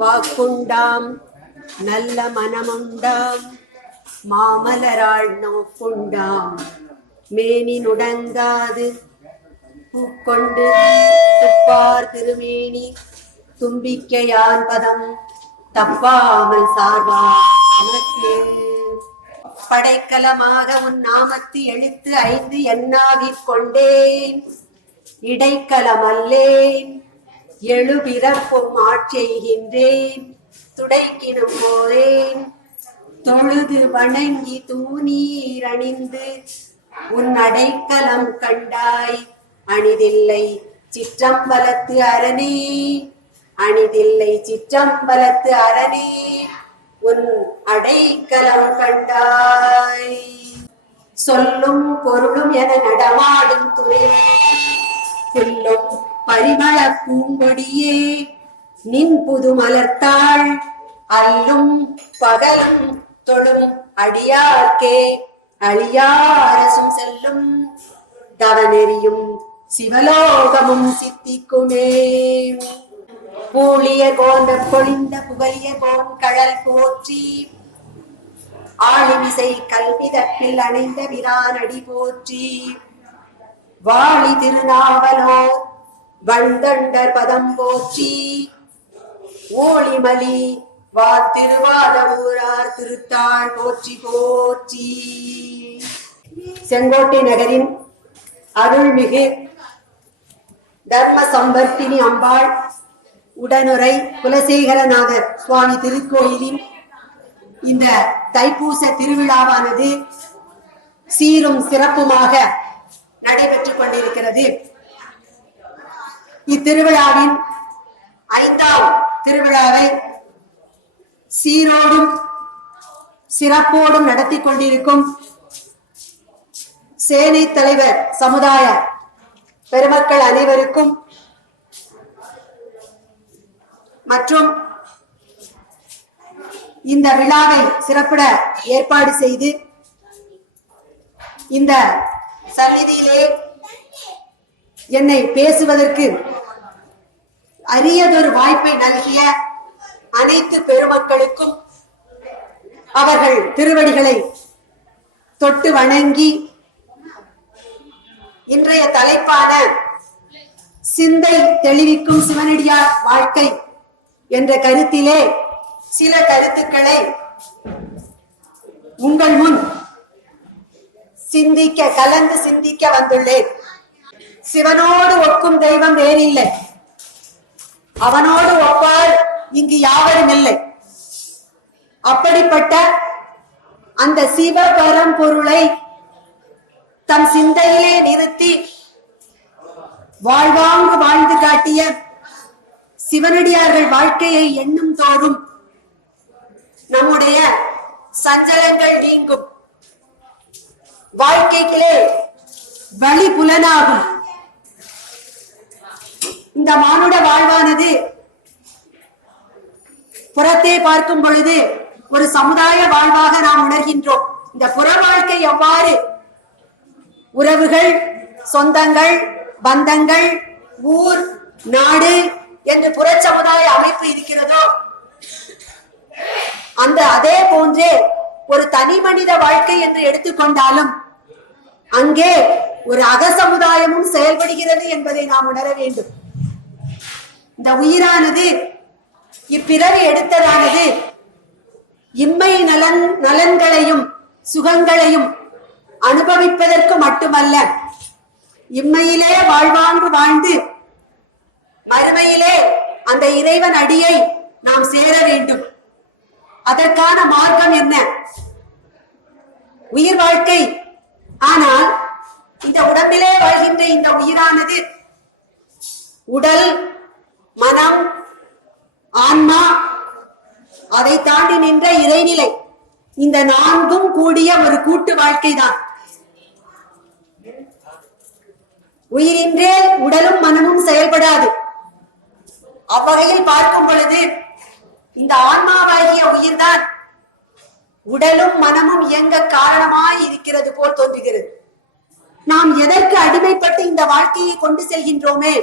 வாக்குண்டாம் நல்ல மனமுண்டாம் மாமலராள் நோக்குண்டாம் மேனி நுடங்காது பூக்கொண்டு துப்பார் திருமேனி தும்பிக்கையான் பதம் தப்பாமல் சார்வா நமக்கு படைக்கலமாக உன் நாமத்து எழுத்து 5 எண்ணாகிக் கொண்டேன் இடைக்கலமல்லேன் எழுபிறப்பும் ஆட்செய்கின்றேன் துடைக்கினும் போதேன் தொழுது வணங்கி தூணீர் அணிந்து உன் அடைக்கலம் கண்டாய் அணிதில்லை சிற்றம்பலத்து அரணே அணிதில்லை சிற்றம்பலத்து அரணே உன் அடைக்கலம் கண்டாய் சொல்லும் பொருளும் என நடமாடும் துணை சொல்லும் பரிமள பூங்கொடியே நின் புது மலர்த்தாள் அல்லும் பகலும் தொடும் அடியார்க்கே அழியாரசும் செல்லும் தவநெறியும் சிவலோகமும் சித்திக்குமே பூளிய கோந்த பொழிந்த புகழிய கோன் கடல் போற்றி ஆளிமிசை கல்விதப்பில் அணைந்த விரானடி போற்றி வாழி திருநாவலோர் வந்தண்டர் பதம் போற்றி ஓளிமலி வா திருவாத ஊரார் திருத்தாள் போற்றி போற்றி. செங்கோட்டை நகரின் அருள்மிகு தர்ம சம்பர்த்தினி அம்பாள் உடனுரை குலசேகரநாதர் சுவாமி திருக்கோயிலின் இந்த தைப்பூச திருவிழாவானது சீரும் சிறப்புமாக நடைபெற்றுக் கொண்டிருக்கிறது. இத்திருவிழாவின் 5ஆம் திருவிழாவை சீரோடும் சிறப்போடும் நடத்தி கொண்டிருக்கும் சேனை தலைவர் சமுதாய பெருமக்கள் அனைவருக்கும் மற்றும் இந்த விழாவை சிறப்பிட ஏற்பாடு செய்து இந்த சந்நிதியிலே என்னை பேசுவதற்கு அரியதொரு வாய்ப்பை நல்கிய அனைத்து பெருமக்களுக்கும் அவர்கள் திருவடிகளை தொட்டு வணங்கி இன்றைய தலைப்பான சிந்தை தெளிவிக்கும் சிவனடியார் வாழ்க்கை என்ற கருத்திலே சில கருத்துக்களை உங்கள் முன் கலந்து சிந்திக்க வந்துள்ளேன். சிவனோடு ஒக்கும் தெய்வம் வேறில்லை, அவனோடு ஒப்பால் இங்கு யாவரும் இல்லை. அப்படிப்பட்ட அந்த சிவபரம்பொருளை தம் சிந்தையிலே நிறுத்தி வாழ்வாங்கு வாழ்ந்து காட்டிய சிவனடியார்கள் வாழ்க்கையை எண்ணும் தோறும் நம்முடைய சஞ்சலங்கள் நீங்கும், வாழ்க்கைகளே வழி புலனாகும். இந்த மானுட வாழ்வானது புறத்தே பார்க்கும் பொழுது ஒரு சமுதாய வாழ்வாக நாம் உணர்கின்றோம். இந்த புற வாழ்க்கை எவ்வாறு உறவுகள், சொந்தங்கள், பந்தங்கள், ஊர், நாடு என்று புற சமுதாய அமைப்பு இருக்கிறதோ அந்த அதே போன்றே ஒரு தனி மனித வாழ்க்கை என்று எடுத்துக்கொண்டாலும் அங்கே ஒரு அகசமுதாயமும் செயல்படுகிறது என்பதை நாம் உணர வேண்டும். இந்த உயிரானது இப்பிறவி எடுத்ததானது இம்மை நலன்களையும் சுகங்களையும் அனுபவிப்பதற்கு மட்டுமல்ல, இம்மையிலே வாழ்வாங்கு வாழ்ந்து மறுமையிலே அந்த இறைவன் அடியை நாம் சேர வேண்டும். அதற்கான மார்க்கம் என்ன? உயிர் வாழ்க்கை. ஆனால் இந்த உடம்பிலே வாழ்கின்ற இந்த உயிரானது உடல், மனம், ஆன்மா, அதை தாண்டி நின்ற இறைநிலை, இந்த 4ம் கூடிய ஒரு கூட்டு வாழ்க்கை தான். உயிரின்றே உடலும் மனமும் செயல்படாது. அவ்வகையில் பார்க்கும் பொழுது இந்த ஆன்மாவாகிய உயிர்தான் உடலும் மனமும் இயங்க காரணமாய் இருக்கிறது போல் தோன்றுகிறது. நாம் எதற்கு அடிமைப்பட்டு இந்த வாழ்க்கையை கொண்டு செல்கின்றோமே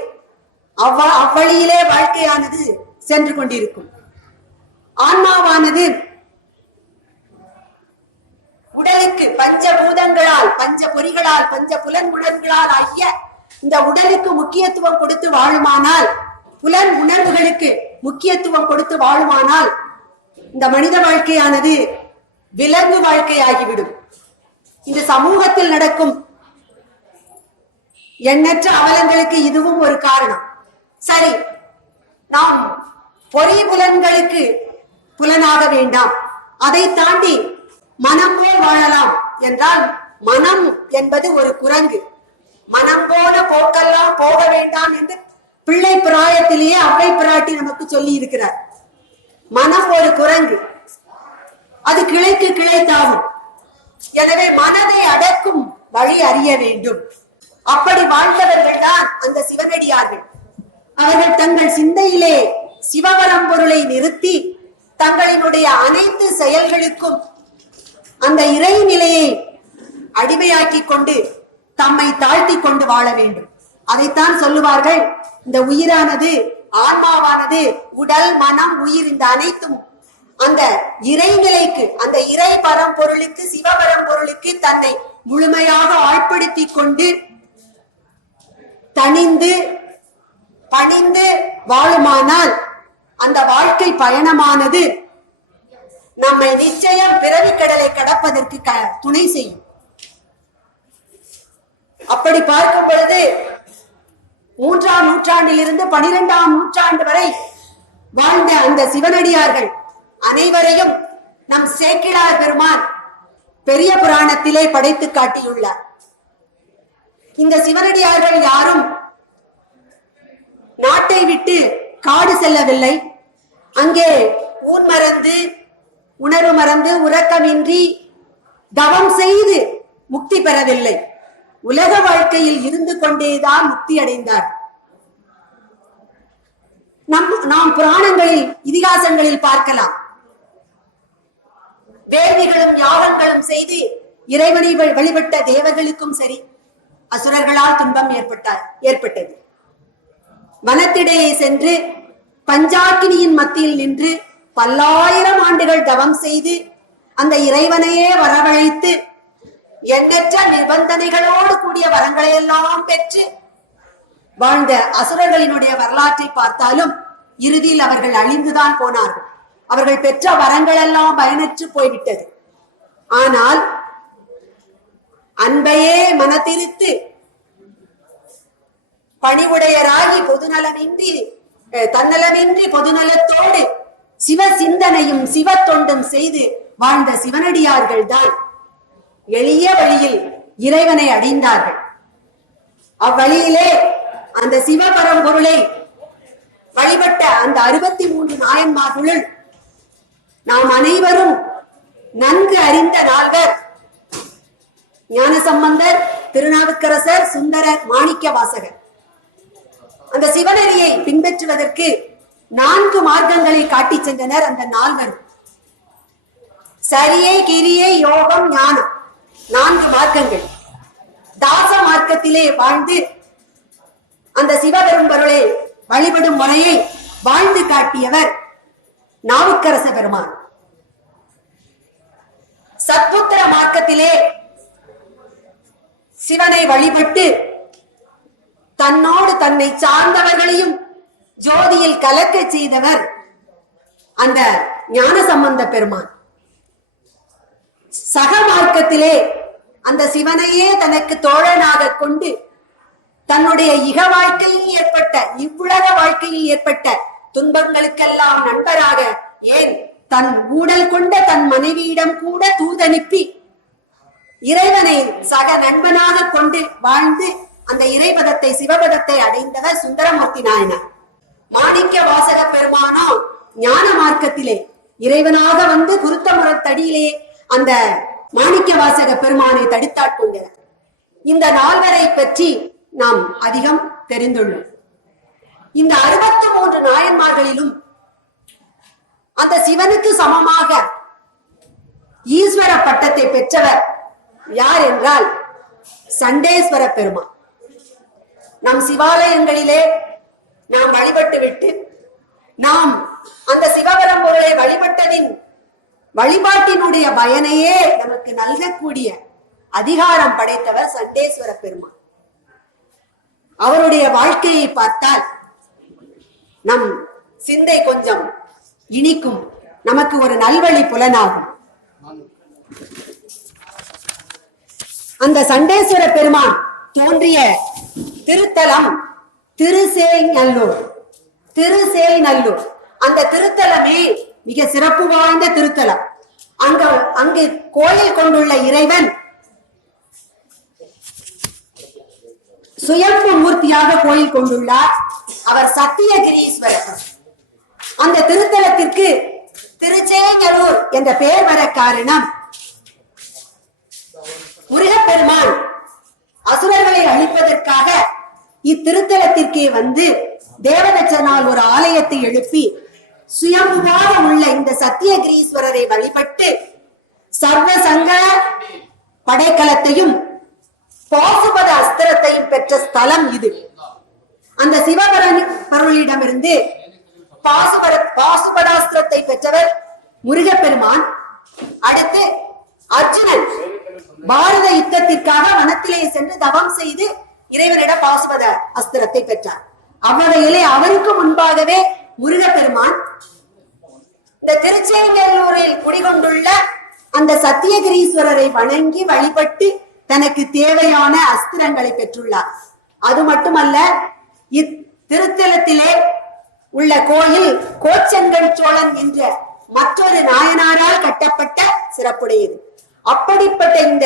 அவ்வழியிலே வாழ்க்கையானது சென்று கொண்டிருக்கும். ஆன்மாவானது உடலுக்கு பஞ்சபூதங்களால், பஞ்ச பொறிகளால், பஞ்ச புலன் உணர்வுகளால் ஆகிய இந்த உடலுக்கு முக்கியத்துவம் கொடுத்து வாழுமானால், புலன் உணர்வுகளுக்கு முக்கியத்துவம் கொடுத்து வாழுமானால் இந்த மனித வாழ்க்கையானது விலங்கு வாழ்க்கையாகிவிடும். இந்த சமூகத்தில் நடக்கும் எண்ணற்ற அவலங்களுக்கு இதுவும் ஒரு காரணம். சரி, நாம் பொறி புலன்களுக்கு புலனாக வேண்டாம், அதை தாண்டி மனம் போல் வாழலாம் என்றால், மனம் என்பது ஒரு குரங்கு. மனம் போல போக்கெல்லாம் போக வேண்டாம் என்று பிள்ளை பிராயத்திலேயே அவ்வை பிராட்டி நமக்கு சொல்லி இருக்கிறார். மனம் ஒரு குரங்கு, அது கிளைக்கு கிளை தாவும். எனவே மனதை அடக்கும் வழி அறிய வேண்டும். அப்படி வாழ்ந்தவர்கள் தான் அந்த சிவனடியார்கள். அவர்கள் தங்கள் சிந்தையிலே சிவபரம்பொருளை நிறுத்தி தங்களினுடைய அனைத்து செயல்களுக்கும் அந்த இறைநிலையை அடிமையாக்கி கொண்டு தம்மை தாழ்த்தி கொண்டு வாழ வேண்டும். அதைத்தான் சொல்லுவார்கள், இந்த உயிரானது, ஆன்மாவானது, உடல், மனம், உயிர், இந்த அனைத்தும் அந்த இறைநிலைக்கு, அந்த இறை பரம்பொருளுக்கு, சிவபரம்பொருளுக்கு தன்னை முழுமையாக ஆட்படுத்தி கொண்டு தனிந்து பணிந்து வாழுமானால் அந்த வாழ்க்கை பயணமானது நம்மை நிச்சயம் பிறவி கடலை கடப்பதற்கு துணை செய்யும். அப்படி பார்க்கும் பொழுது 3ஆம் நூற்றாண்டிலிருந்து 12ஆம் நூற்றாண்டு வரை வாழ்ந்த அந்த சிவனடியார்கள் அனைவரையும் நம் சேக்கிழார் பெருமான் பெரிய புராணத்திலே படைத்து காட்டியுள்ளார். இந்த சிவனடியார்கள் யாரும் நாட்டை விட்டு காடு செல்லவில்லை. அங்கே ஊன் மறந்து, உணர்வு மறந்து, உறக்கமின்றி தவம் செய்து முக்தி பெறவில்லை. உலக வாழ்க்கையில் இருந்து கொண்டேதான் முக்தி அடைந்தார். நாம் புராணங்களில், இதிகாசங்களில் பார்க்கலாம். வேள்விகளும் யாகங்களும் செய்து இறைவனை வழிபட்ட தேவர்களுக்கும் சரி, அசுரர்களால் துன்பம் ஏற்பட்டது. வனத்திடையே சென்று பஞ்சாக்கினியின் மத்தியில் நின்று பல்லாயிரம் ஆண்டுகள் தவம் செய்து அந்த இறைவனையே வரவழைத்து எண்ணற்ற நிபந்தனைகளோடு கூடிய வரங்களை எல்லாம் பெற்று வாழ்ந்த அசுரர்களினுடைய வரலாற்றை பார்த்தாலும் இறுதியில் அவர்கள் அழிந்துதான் போனார்கள். அவர்கள் பெற்ற வரங்கள் எல்லாம் பயனற்று போய்விட்டது. ஆனால் அன்பையே மனதிருத்து பணிவுடையராகி பொதுநலமின்றி, தன்னலமின்றி பொதுநலத்தோடு சிவ சிந்தனையும் சிவ தொண்டும் செய்து வாழ்ந்த சிவனடியார்கள் தான் எளிய வழியில் இறைவனை அடைந்தார்கள். அவ்வழியிலே அந்த சிவபரம்பொருளை வழிபட்ட அந்த 63 நாயன்மார்களுள் நாம் அனைவரும் நன்கு அறிந்த நால்வர் ஞானசம்பந்தர், திருநாவுக்கரசர், சுந்தரர், மாணிக்க வாசகர். அந்த சிவனடியை பின்பற்றுவதற்கு 4 மார்க்கங்களை காட்டி சென்றனர் அந்த நால்வர். சரியை, கிரியை, யோகம், ஞானம், 4 மார்க்கங்கள். தாச மார்க்கத்திலே வாழ்ந்து அந்த சிவபெரும்பொருளை வழிபடும் முறையை வாழ்ந்து காட்டியவர் நாவுக்கரச பெருமான். சத்புத்திர மார்க்கத்திலே சிவனை வழிபட்டு தன்னோடு தன்னை சார்ந்தவர்களையும் ஜோதியில் கலக்க செய்தவர் அந்த ஞானசம்பந்த பெருமான். சக மார்க்கத்திலே அந்த சிவனையே தனக்கு தோழனாக கொண்டு தன்னுடைய இக வாழ்க்கையில் ஏற்பட்ட, இவ்வுலக வாழ்க்கையில் ஏற்பட்ட துன்பங்களுக்கெல்லாம் நண்பராக, ஏன் தன் ஊடல் கொண்ட தன் மனைவியிடம் கூட தூதனுப்பி இறைவனை சக நண்பனாக கொண்டு வாழ்ந்து அந்த இறைபதத்தை, சிவபதத்தை அடைந்தவர் சுந்தரமூர்த்தி நாயனார். மாணிக்க வாசக பெருமானோ ஞான மார்க்கத்திலே இறைவனாக வந்து குருத்த மரத்தடியிலே அந்த மாணிக்க வாசக பெருமானை தடுத்தாட்கொண்டார். இந்த நால்வரை பற்றி நாம் அதிகம் தெரிந்துள்ளோம். இந்த 63 நாயன்மார்களிலும் அந்த சிவனுக்கு சமமாக ஈஸ்வர பட்டத்தை பெற்றவர் யார் என்றால் சண்டேஸ்வர பெருமான். நம் சிவாலயங்களிலே நாம் வழிபட்டு விட்டு நாம் அந்த சிவபரம்பொருளை வழிபட்டு வழிபடுவதின் வழிபாட்டினுடைய பயனையே நமக்கு நல்கக்கூடிய அதிகாரம் படைத்தவர் சண்டேஸ்வர பெருமான். அவருடைய வாழ்க்கையை பார்த்தால் நம் சிந்தை கொஞ்சம் இனிக்கும், நமக்கு ஒரு நல்வழி புலனாகும். அந்த சண்டேஸ்வர பெருமான் தோன்றிய திருத்தலம் திருசேநல்லூர். திருசேநல்லூர் அந்த திருத்தலமே மிக சிறப்பு வாய்ந்த திருத்தலம். அங்கு கோயில் கொண்டுள்ள இறைவன் சுயம்பு மூர்த்தியாக கோயில் கொண்டுள்ளார். அவர் சத்தியகிரீஸ்வரர். அந்த திருத்தலத்திற்கு திருச்சேநல்லூர் என்ற பெயர் வர காரணம், முருகப்பெருமான் அசுரர்களை அழிப்பதற்காக இத்திருத்தலத்திற்கே வந்து தேவதச்சனால் ஒரு ஆலயத்தை எழுப்பி சுயம்புவாக உள்ள இந்த சத்தியகிரீஸ்வரரை வழிபட்டு சர்வ சங்க படைக்கலத்தையும் பாசுபத அஸ்திரத்தையும் பெற்ற ஸ்தலம் இது. அந்த சிவபெருமானிடமிருந்து பாசுபதாஸ்திரத்தை பெற்றவர் முருகப்பெருமான். அடுத்து அர்ஜுனன் பாரத யுத்தத்திற்காக வனத்திலே சென்று தவம் செய்து இறைவனிடம் பாசுபத அஸ்திரத்தை பெற்றார். அவ்வகையிலே அவருக்கு முன்பாகவே முருகப்பெருமான் இந்த திருச்செங்கல்லூரில் குடிகொண்டுள்ள அந்த சத்தியகிரீஸ்வரரை வணங்கி வழிபட்டு தனக்கு தேவையான அஸ்திரங்களை பெற்றுள்ளார். அது மட்டுமல்ல, இத்திருத்தலத்திலே உள்ள கோயில் கோச்செங்கல் சோழன் என்ற மற்றொரு நாயனாரால் கட்டப்பட்ட சிறப்புடையது. அப்படிப்பட்ட இந்த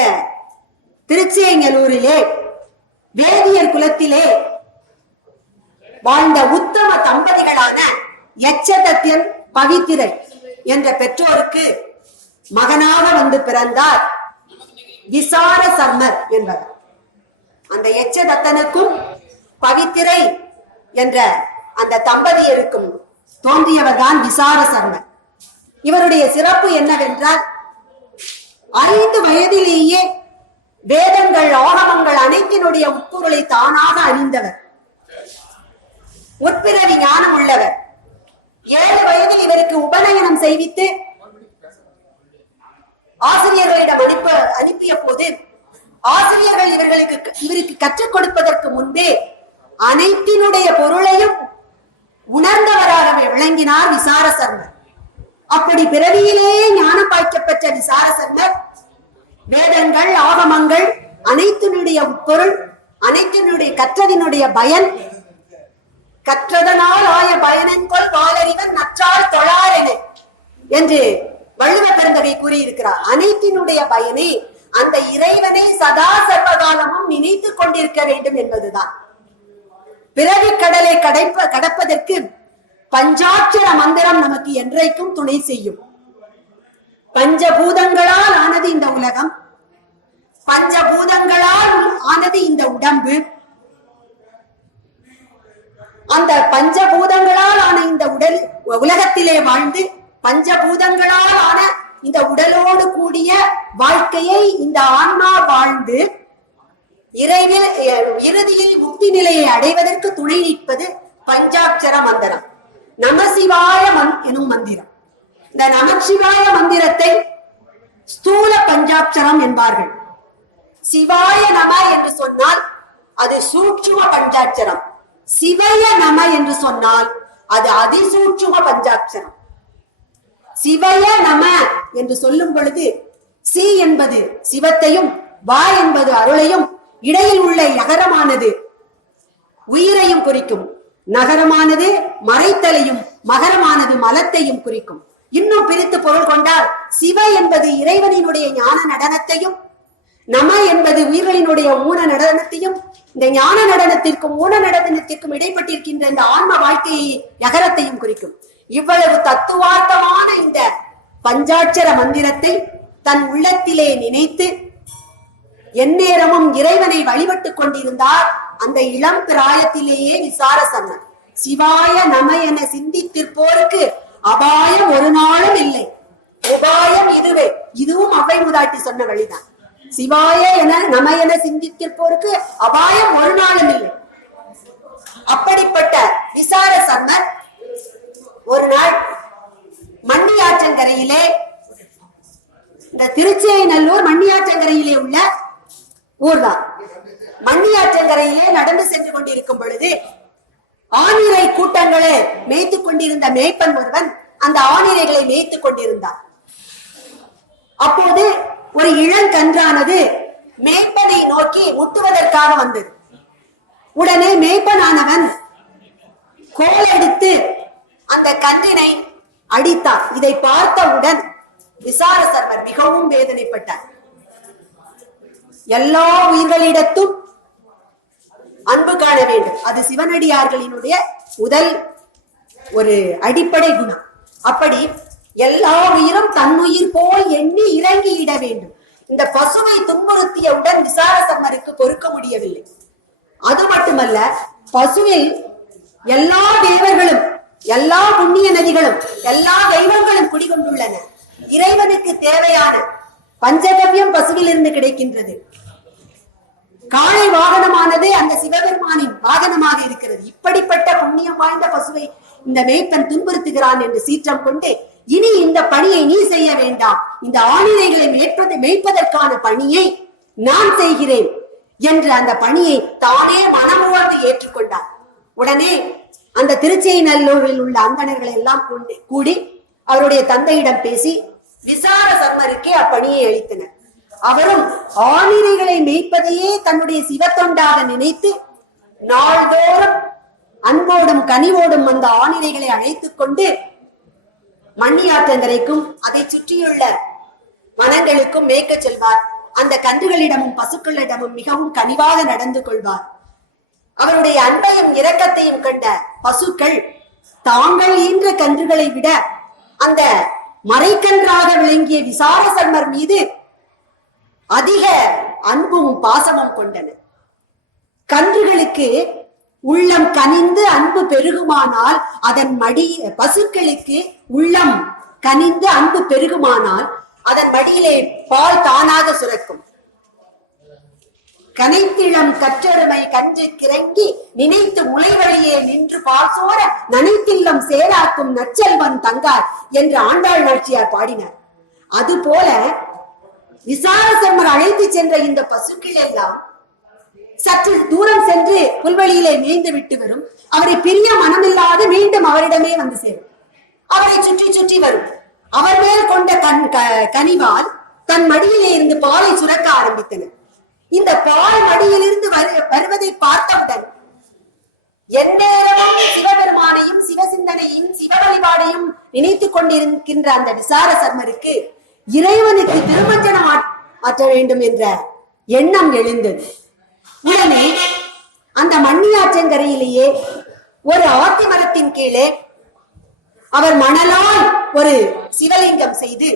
திருச்செங்கல்லூரிலே வேதியர் குலத்திலே வாழ்ந்த உத்தம தம்பதிகளான யச்சதத்யன் பவித்திரை என்ற பெற்றோருக்கு மகனாக வந்து பிறந்தார் விசார சர்மர் என்பவர். அந்த யச்சதத்தனுக்கும் பவித்திரை என்ற அந்த தம்பதியருக்கும் தோன்றியவர் தான் விசார சர்மர். இவருடைய சிறப்பு என்னவென்றால், 5 வயதிலேயே வேதங்கள் ஆகமங்கள் அனைத்தினுடைய உட்பொருளை தானாக அறிந்தவர், உட்பிறவி ஞானம் உள்ளவர். 7 வயதில் இவருக்கு உபநயனம் செய்வித்து ஆசிரியர்களிடம் அனுப்பிய போது ஆசிரியர்கள் இவருக்கு கற்றுக் கொடுப்பதற்கு முன்பே அனைத்தினுடைய பொருளையும் உணர்ந்தவராகவே விளங்கினார் விசார சர்மர். அப்படி பிறவியிலேயே ஞானம் பாய்க்கப்பெற்ற விசார சர்மர் வேதங்கள் ஆகமங்கள் அனைத்தினுடைய உட்பொருள், அனைத்தினுடைய கற்றதினுடைய பயன், கற்றதனால் ஆய பயனென்கொள் பாலறிவன் நற்றால் தொழாரென என்று வள்ளுவ பெருந்தகை கூறியிருக்கிறார். அனைத்தினுடைய பயனை அந்த இறைவனை சதா சர்வகாலமும் நினைத்துக் கொண்டிருக்க வேண்டும் என்பதுதான். பிறவி கடலை கடப்பதற்கு பஞ்சாட்சர மந்திரம் நமக்கு என்றைக்கும் துணை செய்யும். பஞ்சபூதங்களால் ஆனது இந்த உலகம், பஞ்சபூதங்களால் ஆனது இந்த உடம்பு. அந்த பஞ்சபூதங்களால் ஆன இந்த உலகத்திலே வாழ்ந்து பஞ்சபூதங்களால் ஆன இந்த உடலோடு கூடிய வாழ்க்கையை இந்த ஆன்மா வாழ்ந்து இறுதியில் முக்தி நிலையை அடைவதற்கு துணை நிற்பது பஞ்சாட்சர மந்திரம், நமசிவாய எனும் மந்திரம். இந்த நமசிவாய மந்திரத்தை ஸ்தூல பஞ்சாட்சரம் என்பார்கள். சிவாய நம என்று சொன்னால் அது சூட்சும பஞ்சாட்சரம், சிவய நம என்று சொன்னால் அது அதிசூட்சும பஞ்சாட்சரம். சிவய நம என்று சொல்லும் பொழுது சி என்பது சிவத்தையும், வா என்பது அருளையும், இடையில் உள்ள யகரமானது உயிரையும் குறிக்கும், நகரமானது மறைத்தலையும், மகரமானது மலத்தையும் குறிக்கும். இன்னும் பிரித்து பொருள் கொண்டால் சிவ என்பது இறைவனினுடைய ஞான நடனத்தையும், நம என்பது உயிர்களினுடைய ஊன நடனத்தையும், இந்த ஞான நடனத்திற்கும் ஊன நடனத்திற்கும் இடைப்பட்டிருக்கின்ற இந்த ஆன்ம வாழ்க்கையை யகரத்தையும் குறிக்கும். இவ்வளவு தத்துவார்த்தமான இந்த பஞ்சாட்சர மந்திரத்தை தன் உள்ளத்திலே நினைத்து எந்நேரமும் இறைவனை வழிபட்டுக் கொண்டிருந்தார் அந்த இளம் பிராயத்திலேயே விசார சர்மர். சிவாய நம என சிந்தித்திருப்போருக்கு அபாயம் ஒரு நாளும் இல்லை, உபாயம் இதுவே. இதுவும் அவை மூதாட்டி சொன்ன வழிதான். சிவாய என நம என சிந்தித்திருப்போருக்கு அபாயம் ஒரு நாளும் இல்லை. அப்படிப்பட்ட விசார சர்மர் ஒரு நாள் மண்ணிய மண்ணியாற்றங்கரையிலே, இந்த திருச்சேநல்லூர் மண்ணியாற்றங்கரையிலே உள்ள ஊர்தான். மண்ணியாற்றங்கரையிலே நடந்து சென்று கொண்டிருக்கும் பொழுது ஆணிரை கூட்டங்களை மேய்த்துக் கொண்டிருந்த மேய்ப்பன் ஒருவன் அந்த ஆணிரைகளை மேய்த்துக் கொண்டிருந்தான். அப்போது ஒரு இளங்கன்றானது மேய்ப்பனை நோக்கி முட்டுவதற்காக வந்தது. உடனே மேய்ப்பனானவன் கோல் எடுத்து அந்த கன்றினை அடித்தார். இதை பார்த்தவுடன் விசார சர்வர் மிகவும் வேதனைப்பட்டார். எல்லா உயிர்களிடத்தும் அன்பு காண வேண்டும், அது சிவனடியார்களினுடைய முதல் ஒரு அடிப்படை குணம். அப்படி எல்லா உயிரும் தன்னுயிர் போல் எண்ணி இறங்கியிட வேண்டும். இந்த பசுவை துன்புறுத்தியவுடன் விசார சர்மருக்கு பொறுக்க முடியவில்லை. அது மட்டுமல்ல, பசுவில் எல்லா தேவர்களும் எல்லா புண்ணிய நதிகளும் எல்லா தெய்வங்களும் குடிகொண்டுள்ளன. இறைவனுக்கு தேவையான பஞ்சகவ்யம் பசுவில் இருந்து கிடைக்கின்றது. காளை வாகனமானது அந்த சிவபெருமானின் வாகனமாக இருக்கிறது. இப்படிப்பட்ட புண்ணியம் வாய்ந்த பசுவை இந்த மேய்ப்பன் துன்புறுத்துகிறான் என்று சீற்றம் கொண்டு, இனி இந்த பணியை நீ செய்ய வேண்டாம், இந்த ஆணிரைகளை மேய்ப்பதற்கான பணியை நான் செய்கிறேன் என்று அந்த பணியை தானே மனமுவந்து ஏற்றுக்கொண்டார். உடனே அந்த திருச்சேநல்லூரில் உள்ள அந்தணர்களை எல்லாம் கூடி அவருடைய தந்தையிடம் பேசி விசார சர்மருக்கே அப்பணியை அளித்தனர். அவரும் ஆணிரைகளை மேய்ப்பதையே தன்னுடைய சிவத்தொண்டாக நினைத்து நாள்தோறும் அன்போடும் கனிவோடும் அந்த ஆணிரைகளை அழைத்துக் கொண்டு மண்ணியாற்றங்கரைக்கும் அதை சுற்றியுள்ள வனங்களுக்கும் மேய்க்க செல்வார். அந்த கன்றுகளிடமும் பசுக்களிடமும் மிகவும் கனிவாக நடந்து கொள்வார். அவருடைய அன்பையும் இரக்கத்தையும் கண்ட பசுக்கள் தாங்கள் ஈன்ற கன்றுகளை விட அந்த மறைக்கன்றாக விளங்கிய விசார சர்மர் மீது அதிக அன்பும் பாசமும் கொண்டன. கன்றுகளுக்கு உள்ளம் கனிந்து அன்பு பெருகுமானால் அதன் பசுக்களுக்கு உள்ளம் கனிந்து அன்பு பெருகுமானால் அதன் மடியிலே பால் தானாக சுரக்கும். கனைத்திளம் கற்றெருமை கன்று கிறங்கி நினைத்து முளைவழியே நின்று பால் சோர நனைத்தில்லம் சேராக்கும் நற்செல்வன் தங்கார் என்று ஆண்டாள் நாச்சியார் பாடினார். அதுபோல விசார சர்மர் அழைத்து சென்ற இந்த பசுக்கள் எல்லாம் சற்று தூரம் சென்று புல்வெளியிலே மேய்ந்து விட்டு வரும். அவரை பிரிய மனமில்லாது மீண்டும் அவரிடமே வந்து சேரும். அவரை சுற்றி சுற்றி வரும். அவர் மேல் கொண்ட கனிவால் தன் மடியிலே இருந்து பாலை சுரக்க ஆரம்பித்தனர். இந்த பால் மடியிலிருந்து வருவதை பார்த்தவுடன் எந்நேரமும் சிவபெருமானையும் சிவசிந்தனையும் சிவ வழிபாடையும் நினைத்துக் கொண்டிருக்கின்ற அந்த விசார சர்மருக்கு இறைவனுக்கு திருமஞ்சனம் ஆற்ற வேண்டும் என்ற எண்ணம் எழுந்தது. உடனே அந்த மண்ணியாற்றங்கரையிலேயே ஒரு ஆத்தி மரத்தின் கீழே அவர் மணலால் ஒரு சிவலிங்கம் செய்து,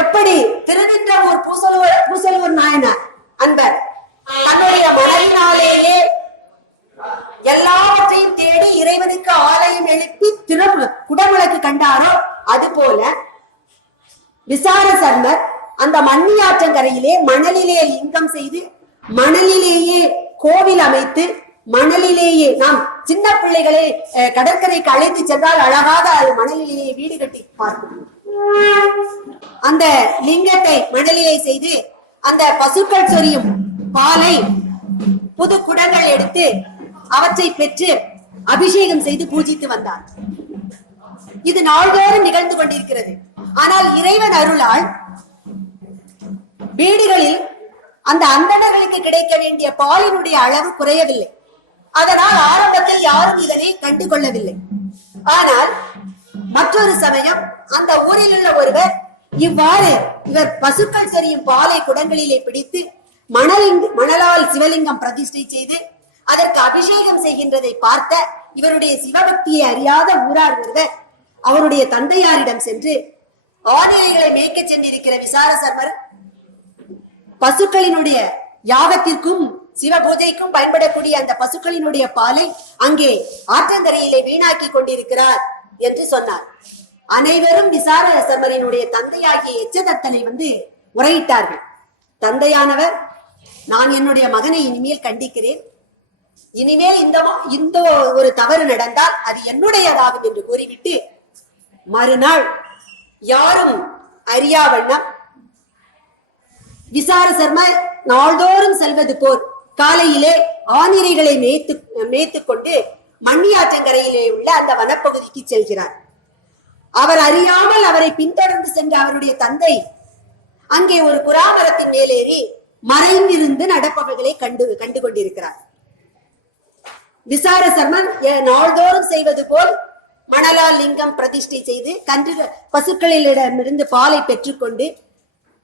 எப்படி திருநின்றவூர் பூசலூர் நாயனார் அன்பர் தன்னுடைய மனதினாலேயே எல்லாவற்றையும் தேடி இறைவனுக்கு ஆலயம் எழுப்பி குடமுழக்கு கண்டாரோ, அதுபோல விசார சர்மர் அந்த மண்ணியாற்றங்கரையிலே மணலிலே லிங்கம் செய்து மணலிலேயே கோவில் அமைத்து மணலிலேயே, நாம் சின்ன பிள்ளைகளை கடற்கரைக்கு அழைத்து சென்றால் அழகாக அது மணலிலேயே வீடு கட்டி பார்க்கணும். அந்த லிங்கத்தை மணலிலே செய்து அந்த பசுக்கள் சொரியும் பாலை புது குடங்கள் எடுத்து அவற்றை பெற்று அபிஷேகம் செய்து பூஜித்து வந்தார். இது நாள்தோறும் நிகழ்ந்து கொண்டிருக்கிறது. ஆனால் இறைவன் அருளால் வீடுகளில் அந்த அந்தணர்களுக்கு கிடைக்க வேண்டிய பாலினுடைய அளவு குறையவில்லை. அதனால் ஆரம்பத்தில் யாரும் இதனை கண்டுகொள்ளவில்லை. ஆனால் மற்றொரு சமயம் அந்த ஊரில் உள்ள ஒருவர் இவ்வாறு இவர் பசுக்கள் சொரியும் பாலை குடங்களிலே பிடித்து மணலால் சிவலிங்கம் பிரதிஷ்டை செய்து அதற்கு அபிஷேகம் செய்கின்றதை பார்த்த இவருடைய சிவபக்தியை அறியாத ஊரார் ஒருவர் அவருடைய தந்தையாரிடம் சென்று, ஆதிரைகளை மேய்க்க சென்றிருக்கிற விசார சர்மர் பசுக்களினுடைய யாகத்திற்கும் சிவ பூஜைக்கும் பயன்படக்கூடிய அந்த பசுக்களினுடைய பாலை அங்கே ஆற்றங்கரையிலே வீணாக்கி கொண்டிருக்கிறார் என்று சொன்னார். அனைவரும் விசார சர்மரினுடைய தந்தையாகிய எச்சதத்தனை முறையிட்டார்கள். தந்தையானவர், நான் என்னுடைய மகனை இனிமேல் கண்டிக்கிறேன். இனிமேல் இந்த ஒரு தவறு நடந்தால் அது என்னுடையதாகும் என்று கூறிவிட்டு மறுநாள் யாரும் அறியா வண்ணம் விசார சர்மர் நாள்தோறும் செல்வது போர் காலையிலே ஆனிரைகளை மேய்த்து கொண்டு மண்ணியாற்றங்கரையிலே உள்ள அந்த வனப்பகுதிக்கு செல்கிறார். அவர் அறியாமல் அவரை பின்தொடர்ந்து சென்ற அவருடைய தந்தை அங்கே ஒரு புறாமரத்தின் மேலேறி மறைந்திருந்து நடப்பவர்களை கண்டு கொண்டிருக்கிறார். விசார சர்மன் நாள்தோறும் செய்வது போல் மணலால் லிங்கம் பிரதிஷ்டை செய்து பசுக்களிடமிருந்து பாலை பெற்றுக்கொண்டு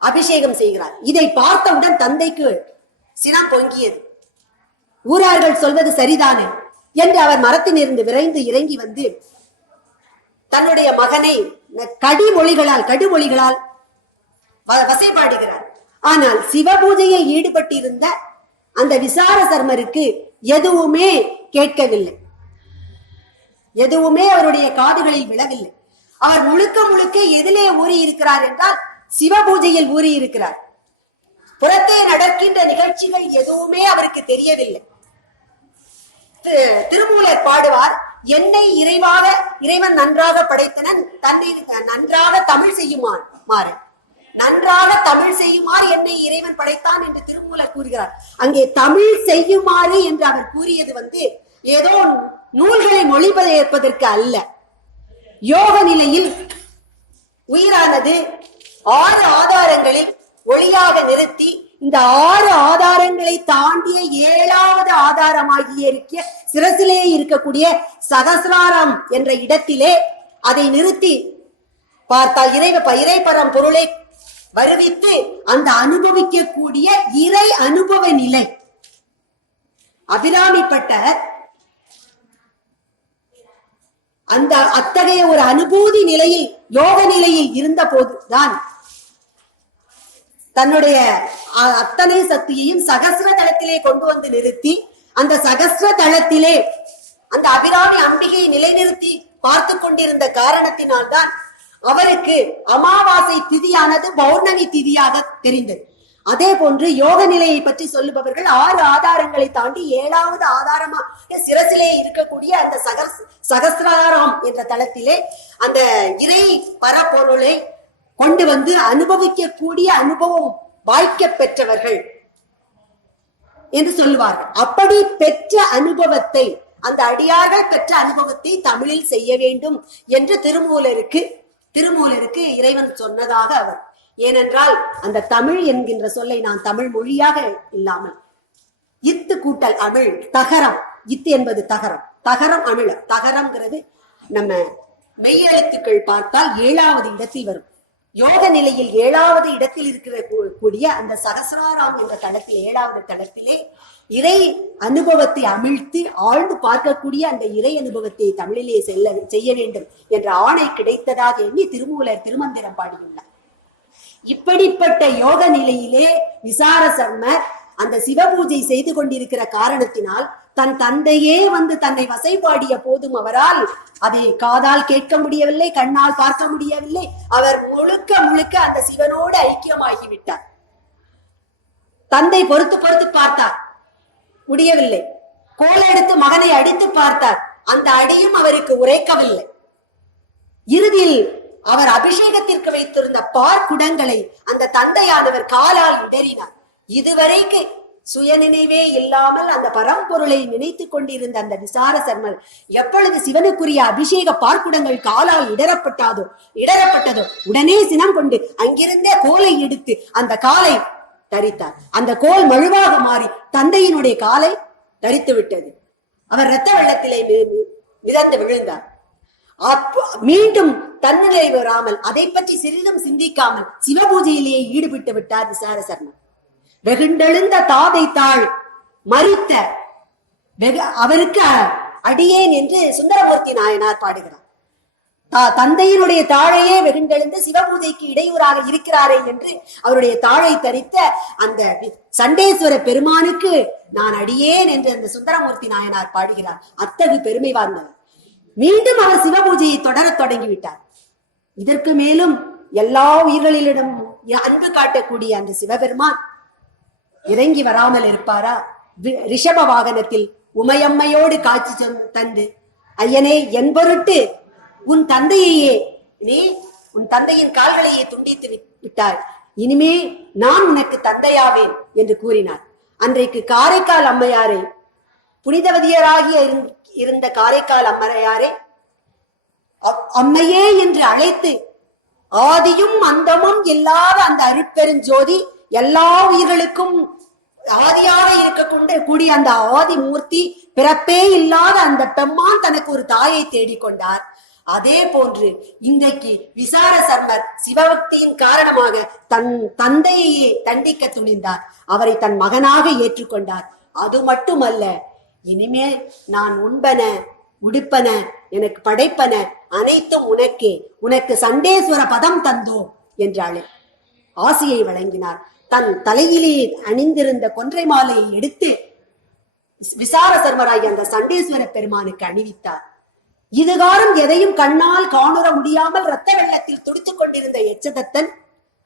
அபிஷேகம் செய்கிறார். இதை பார்த்தவுடன் தந்தைக்கு சினம் பொங்கியது. ஊரார்கள் சொல்வது சரிதானே என்று அவர் மரத்திலிருந்து விரைந்து இறங்கி வந்து தன்னுடைய மகனை கடுமொழிகளால் வசைபாடுகிறார். ஆனால் சிவபூஜையில் ஈடுபட்டிருந்த அந்த விசார சர்மருக்கு எதுவுமே கேட்கவில்லை, எதுவுமே அவருடைய காதுகளில் விழவில்லை. அவர் முழுக்க எதிலே ஊறி இருக்கிறார் என்றால் சிவபூஜையில் ஊறி இருக்கிறார். புறத்தே நடக்கின்ற நிகழ்ச்சிகள் எதுவுமே அவருக்கு தெரியவில்லை. திருமூலர் பாடுவார், என்னை இறைவன் நன்றாக படைத்தனன், தன்னை நன்றாக தமிழ் செய்யுமாறு நன்றாக தமிழ் செய்யுமாறு என்னை இறைவன் படைத்தான் என்று திருமூலர் கூறுகிறார். அங்கே தமிழ் செய்யுமாறு என்று அவர் கூறியது ஏதோ நூல்களை மொழிபெயர்ப்பதற்கு அல்ல. யோக நிலையில் உயிரானது 6 ஆதாரங்களில் ஒளியாக நிறுத்தி இந்த 6 ஆதாரங்களை தாண்டிய 7வது ஆதாரமாகிய சிரசிலே இருக்கக்கூடிய சகசிராரம் என்ற இடத்திலே அதை நிறுத்தி பார்த்தால் இறைபரம் பொருளை வருவித்து அந்த அனுபவிக்கக்கூடிய இறை அனுபவ நிலை. அபிராமிப்பட்டர் அந்த அத்தகைய ஒரு அனுபூதி நிலையில் யோக நிலையில் இருந்த போதுதான் தன்னுடைய அத்தனை சக்தியையும் சகஸ்ர தளத்திலே கொண்டு வந்து நிறுத்தி அந்த சகஸ்ர தளத்திலே அந்த அபிராமி அம்பிகையை நிலைநிறுத்தி பார்த்து கொண்டிருந்த காரணத்தினால்தான் அவருக்கு அமாவாசை திதியானது பௌர்ணமி திதியாக தெரிந்தது. அதே போன்று யோக நிலையை பற்றி சொல்லுபவர்கள் 6 ஆதாரங்களை தாண்டி 7வது ஆதாரமாக சிரசிலே இருக்கக்கூடிய அந்த சகஸ்ராராம் என்ற தளத்திலே அந்த இறை பரப்பொருளை கொண்டு வந்து அனுபவிக்கக்கூடிய அனுபவம் வாய்க்க பெற்றவர்கள் என்று சொல்லுவார்கள். அப்படி பெற்ற அனுபவத்தை, அந்த அடியார்கள் பெற்ற அனுபவத்தை தமிழில் செய்ய வேண்டும் என்று திருமூலருக்கு இறைவன் சொன்னதாக அவர். ஏனென்றால் அந்த தமிழ் என்கின்ற சொல்லை நான் தமிழ் மொழியாக இல்லாமல் இத்து கூட்டல் அமிழ் தகரம், இத்து என்பது தகரம் அமிழ தகரம்ங்கிறது நம்ம மெய்யெழுத்துக்கள் பார்த்தால் 7வது இடத்தில் வரும். யோக நிலையில் 7வது இடத்தில் இருக்கிற கூடிய அந்த சகசிராராம் என்ற தளத்தில் 7வது தளத்திலே இறை அனுபவத்தை அமிழ்த்து ஆழ்ந்து பார்க்கக்கூடிய அந்த இறை அனுபவத்தை தமிழிலே செய்ய வேண்டும் என்ற ஆணை கிடைத்ததாக எண்ணி திருமூலர் திருமந்திரம் பாடியுள்ளார். இப்படிப்பட்ட யோக நிலையிலே விசார சர்மர் அந்த சிவபூஜை செய்து கொண்டிருக்கிற காரணத்தினால் தன் தந்தையே வந்து தன்னை வசைபாடிய போதும் அவரால் அதை காதால் கேட்க முடியவில்லை, கண்ணால் பார்க்க முடியவில்லை. அவர் முழுக்க அந்த சிவனோடு ஐக்கியமாகிவிட்டார். தந்தை பொறுத்து பார்த்தார், முடியவில்லை. கோலை எடுத்து மகனை அடித்து பார்த்தார், அந்த அடியும் அவருக்கு உரைக்கவில்லை. இறுதியில் அவர் அபிஷேகத்திற்கு வைத்திருந்த பார்க்குடங்களை அந்த தந்தையானவர் காலால் இடறினார். இதுவரைக்கு சுயநினைவே இல்லாமல் அந்த பரம்பொருளை நினைத்து கொண்டிருந்த அந்த விசார சர்மர் எப்பொழுது சிவனுக்குரிய அபிஷேக பார்க்குடங்கள் காலால் இடரப்பட்டதோ உடனே சினம் கொண்டு அங்கிருந்தே கோலை எடுத்து அந்த காலை தரித்தார். அந்த கோல் மழுவாக மாறி தந்தையினுடைய காலை தரித்து விட்டது. அவர் இரத்த வெள்ளத்திலே மிதந்து விழுந்தார். மீண்டும் தன்னிலை வராமல் அதை பற்றி சிறிதும் சிந்திக்காமல் சிவபூஜையிலேயே ஈடுபட்டு விட்டார் விசார சர்மர். வெகுண்டெழுந்த தாதை தாள் மறித்த அவருக்கு அடியேன் என்று சுந்தரமூர்த்தி நாயனார் பாடுகிறார். தந்தையினுடைய தாழையே வெகுண்டெழுந்து சிவபூஜைக்கு இடையூறாக இருக்கிறாரே என்று அவருடைய தாழை தரித்த அந்த சண்டேஸ்வர பெருமானுக்கு நான் அடியேன் என்று அந்த சுந்தரமூர்த்தி நாயனார் பாடுகிறார். அத்தகு பெருமை வாழ்ந்தவர். மீண்டும் அவர் சிவபூஜையை தொடங்கிவிட்டார். இதற்கு மேலும் எல்லா உயிர்களிடம் அன்பு காட்டக்கூடிய அந்த சிவபெருமான் இறங்கி வராமல் இருப்பாரா? ரிஷப வாகனத்தில் உமையம்மையோடு காட்சி தந்து, ஐயனே என் பொருட்டு உன் தந்தையையே நீ உன் தந்தையின் கால்களையே துண்டித்து விட்டாய், இனிமே நான் உனக்கு தந்தையாவேன் என்று கூறினார். அன்றைக்கு காரைக்கால் அம்மையாரை, புனிதவதியராகிய இருந்த காரைக்கால் அம்மையாரை அம்மையே என்று அழைத்து, ஆதியும் அந்தமும் இல்லாத அந்த அருட்பெருஞ்சோதி, எல்லா உயிர்களுக்கும் ஆதியாக இருக்கக்கூடிய அந்த ஆதி மூர்த்தி, பிறப்பே இல்லாத அந்த பெம்மான் தனக்கு ஒரு தாயை தேடிக்கொண்டார். அதே போன்று இன்றைக்கு விசார சர்மர் சிவபக்தியின் காரணமாக தன் தந்தையே தண்டிக்க துணிந்தார். அவரை தன் மகனாக ஏற்றுக்கொண்டார். அது மட்டுமல்ல, இனிமேல் நான் உண்பன உடுப்பன எனக்கு படைப்பன அனைத்தும் உனக்கே, உனக்கு சண்டேஸ்வர பதம் தந்தோம் என்றாள். ஆசியை வழங்கினார். தன் தலையிலே அணிந்திருந்த கொன்றை மாலையை எடுத்து விசார சர்மராகி அந்த சண்டேஸ்வர பெருமானுக்கு அணிவித்தார். இதுகாரம் எதையும் கண்ணால் காணுற முடியாமல் இரத்த வெள்ளத்தில் துடித்துக் கொண்டிருந்த எச்சதத்தன்,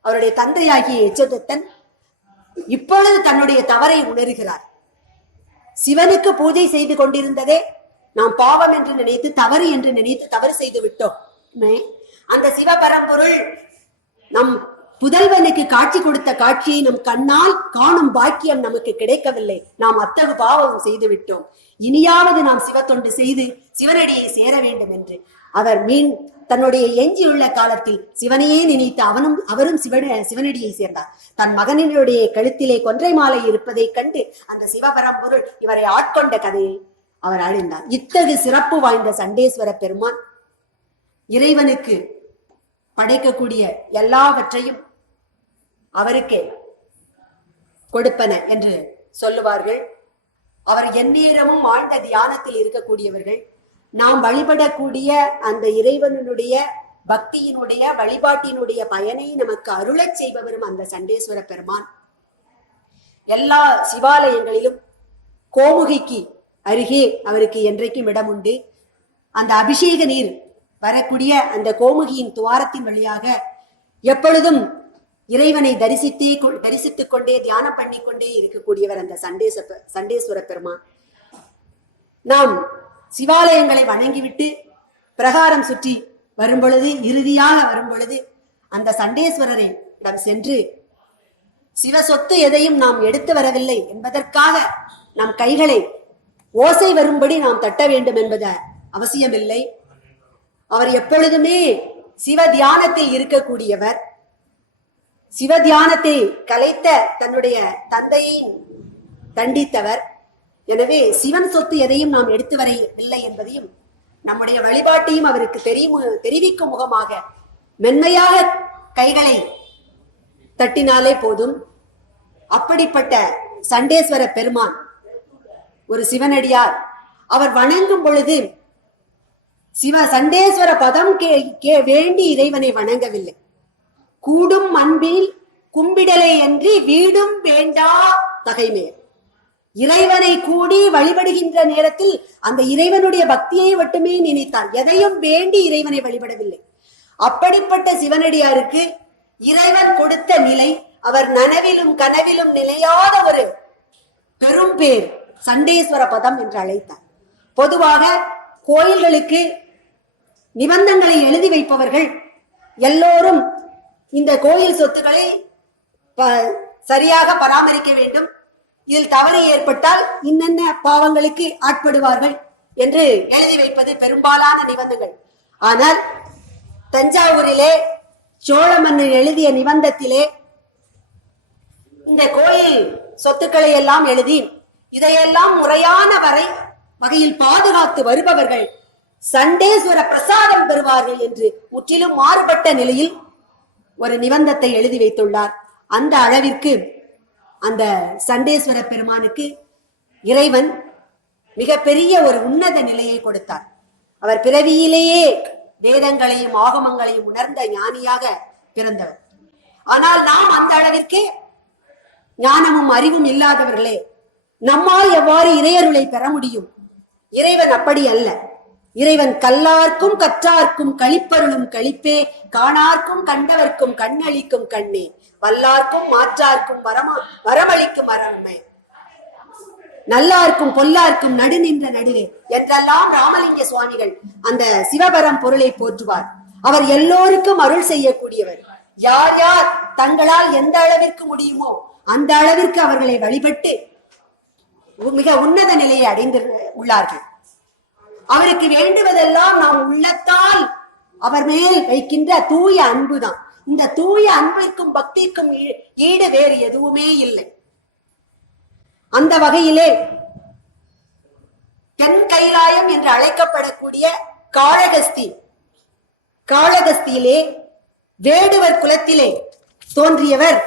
அவருடைய தந்தையாகிய எச்சதத்தன், இப்பொழுது தன்னுடைய தவறை உணர்கிறார். சிவனுக்கு பூஜை செய்து கொண்டிருந்ததே நாம் பாவம் என்று நினைத்து, தவறு என்று நினைத்து தவறு செய்து விட்டோம். அந்த சிவபரம்பொருள் நம் புதல்வனுக்கு காட்சி கொடுத்த காட்சியை நம் கண்ணால் காணும் பாக்கியம் நமக்கு கிடைக்கவில்லை. நாம் அத்தகு பாவம் செய்து விட்டோம். இனியாவது நாம் சிவத்தொண்டு செய்து சிவனடியை சேர வேண்டும் என்று அவர் தன்னுடைய எஞ்சியுள்ள காலத்தில் சிவனையே நினைத்து அவரும் சிவனடியை சேர்ந்தார். தன் மகனினுடைய கழுத்திலே கொன்றை மாலை இருப்பதை கண்டு அந்த சிவபரம்பொருள் இவரை ஆட்கொண்ட கதையை அவர் அறிந்தார். இத்தகு சிறப்பு வாய்ந்த சண்டேஸ்வர பெருமான் இறைவனுக்கு படைக்கக்கூடிய எல்லாவற்றையும் அவருக்கே கொடுப்பன என்று சொல்லுவார்கள். அவர் எந்நேரமும் ஆழ்ந்த தியானத்தில் இருக்கக்கூடியவர்கள். நாம் வழிபடக்கூடிய அந்த இறைவனுடைய பக்தியினுடைய வழிபாட்டினுடைய பயனை நமக்கு அருளச் செய்பவரும் அந்த சண்டேஸ்வர பெருமான். எல்லா சிவாலயங்களிலும் கோமுகிக்கு அருகே அவருக்கு என்றைக்கும் இடம் உண்டு. அந்த அபிஷேக நீர் வரக்கூடிய அந்த கோமுகியின் துவாரத்தின் வழியாக எப்பொழுதும் இறைவனை தரிசித்துக் கொண்டே தியானம் பண்ணி கொண்டே இருக்கக்கூடியவர் அந்த சண்டேஸ்வர பெருமான். நாம் சிவாலயங்களை வணங்கிவிட்டு பிரகாரம் சுற்றி வரும்பொழுது, இறுதியாக வரும்பொழுது அந்த சண்டேஸ்வரரிடம் சென்று, சிவ சொத்து எதையும் நாம் எடுத்து வரவில்லை என்பதற்காக நம் கைகளை ஓசை வரும்படி நாம் தட்ட வேண்டும் என்பது அவசியமில்லை. அவர் எப்பொழுதுமே சிவ தியானத்தில் இருக்கக்கூடியவர். சிவ தியானத்தை கலைத்த தன்னுடைய தந்தையை தண்டித்தவர். எனவே சிவன் சொத்து எதையும் நாம் எடுத்து வரவில்லை என்பதையும் நம்முடைய வழிபாட்டையும் அவருக்கு தெரிவிக்கும் முகமாக மென்மையாக கைகளை தட்டினாலே போதும். அப்படிப்பட்ட சண்டேஸ்வர பெருமான் ஒரு சிவனடியார். அவர் வணங்கும் பொழுது சண்டேஸ்வர பதம் வேண்டி இறைவனை வணங்கவில்லை. கூடும் அன்பில் கும்பிடலை என்று வீடும் வேண்டா தகைமேல். இறைவனை கூடி வழிபடுகின்ற நேரத்தில் அந்த இறைவனுடைய பக்தியை மட்டுமே நினைத்தார். எதையும் வேண்டி இறைவனை வழிபடவில்லை. அப்படிப்பட்ட சிவனடியாருக்கு இறைவன் கொடுத்த நிலை, அவர் நனவிலும் கனவிலும் நிலையாத ஒரு பெரும் பேர் சண்டேஸ்வர பதம் என்று அழைத்தார். பொதுவாக கோயில்களுக்கு நிபந்தங்களை எழுதி வைப்பவர்கள் எல்லோரும் இந்த கோயில் சொத்துக்களை சரியாக பராமரிக்க வேண்டும், இதில் தவறு ஏற்பட்டால் இன்னென்ன பாவங்களுக்கு ஆட்படுவார்கள் என்று எழுதி வைப்பது பெரும்பாலான நிபந்தங்கள். ஆனால் தஞ்சாவூரிலே சோழ மன்னன் எழுதிய நிபந்தத்திலே இந்த கோயில் சொத்துக்களை எல்லாம் எழுதி இதையெல்லாம் முறையான வகையில் பாதுகாத்து வருபவர்கள் சண்டேஸ்வர பிரசாதம் பெறுவார்கள் என்று முற்றிலும் மாறுபட்ட நிலையில் ஒரு நிபந்தத்தை எழுதி வைத்துள்ளார். அந்த அளவிற்கு அந்த சண்டேஸ்வர பெருமானுக்கு இறைவன் மிகப்பெரிய ஒரு உன்னத நிலையை கொடுத்தார். அவர் பிறவியிலேயே வேதங்களையும் ஆகமங்களையும் உணர்ந்த ஞானியாக பிறந்தவர். ஆனால் நாம் அந்த அளவிற்கு ஞானமும் அறிவும் இல்லாதவர்களே. நம்மால் எவ்வாறு இறையருளை பெற முடியும்? இறைவன் அப்படி அல்ல. இறைவன் கல்லார்க்கும் கற்றார்க்கும் களிப்பருளும் களிப்பே, காணார்க்கும் கண்டவர்க்கும் கண்ணளிக்கும் கண்ணே, வல்லார்க்கும் மாற்றார்க்கும் வரமளிக்கும் வரமே, நல்லார்க்கும் பொல்லார்க்கும் நடு நின்ற நடுவே என்றெல்லாம் ராமலிங்க சுவாமிகள் அந்த சிவபரம் பொருளை போற்றுவார். அவர் எல்லோருக்கும் அருள் செய்யக்கூடியவர். யார் யார் தங்களால் எந்த அளவிற்கு முடியுமோ அந்த அளவிற்கு அவர்களை வழிபட்டு மிக உன்னத நிலையை அடைந்து உள்ளார்கள். அவருக்கு வேண்டுவதெல்லாம் நாம் உள்ளத்தால் அவர் மேல் வைக்கின்ற தூய அன்புதான். இந்த தூய அன்பிற்கும் பக்திக்கும் ஈடு வேறு எதுவுமே இல்லை. அந்த வகையிலே தென் கைலாயம் என்று அழைக்கப்படக்கூடிய காளகஸ்தியிலே வேடுவர் குலத்திலே தோன்றியவர்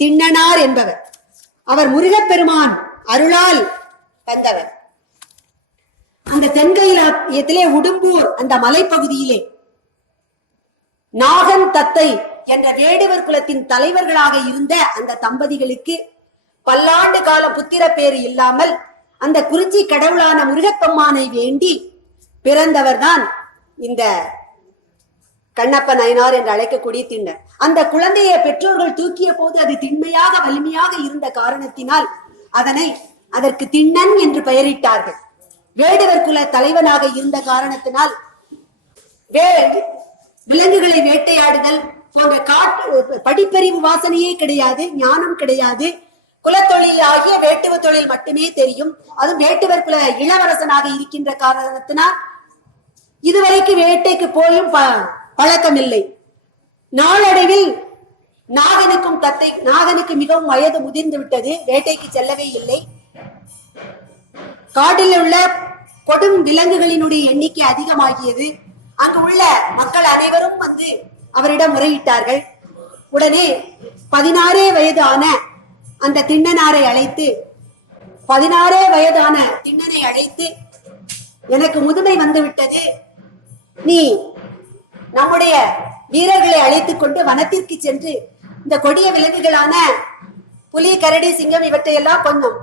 திண்ணனார் என்பவர். அவர் முருகப்பெருமான் அருளால் வந்தவர். அந்த தென்கைலாயத்திலே உடும்பூர் அந்த மலைப்பகுதியிலே நாகன் தத்தை என்ற வேடுவர் குலத்தின் தலைவர்களாக இருந்த அந்த தம்பதிகளுக்கு பல்லாண்டு கால புத்திர பேறு இல்லாமல் அந்த குறிச்சி கடவுளான முருகப்பெருமானை வேண்டி பிறந்தவர் தான் இந்த கண்ணப்ப நயனார் என்று அழைக்கக்கூடிய திண்ணர். அந்த குழந்தையை பெற்றோர்கள் தூக்கிய போது அது திண்மையாக வலிமையாக இருந்த காரணத்தினால் அதற்கு திண்ணன் என்று பெயரிட்டார்கள். வேடுவர் குல தலைவனாக இருந்த காரணத்தினால் விலங்குகளை வேட்டையாடுதல் போன்ற படிப்பறிவு வாசனையே கிடையாது, ஞானம் கிடையாது. குலத்தொழில் ஆகிய வேட்டுவ தொழில் மட்டுமே தெரியும். அதுவும் வேட்டுவர் குல இளவரசனாக இருக்கின்ற காரணத்தினால் இதுவரைக்கு வேட்டைக்கு போயும் பழக்கம் இல்லை. நாளடைவில் நாகனுக்கு மிகவும் வயது முதிர்ந்து விட்டது. வேட்டைக்கு செல்லவே இல்லை. காட்டில் உள்ள கொடும் விலங்குகளினுடைய எண்ணிக்கை அதிகமாகியது. அங்கு உள்ள மக்கள் அனைவரும் வந்து அவரிடம் முறையிட்டார்கள். உடனே 16 வயதான அந்த திண்ணனாரை அழைத்து 16 வயதான திண்ணனை அழைத்து, எனக்கு முதுமை வந்து விட்டது, நீ நம்முடைய வீரர்களை அழைத்துக் கொண்டு வனத்திற்கு சென்று இந்த கொடிய விலங்குகளான புலி, கரடி, சிங்கம் இவற்றையெல்லாம் கொஞ்சம்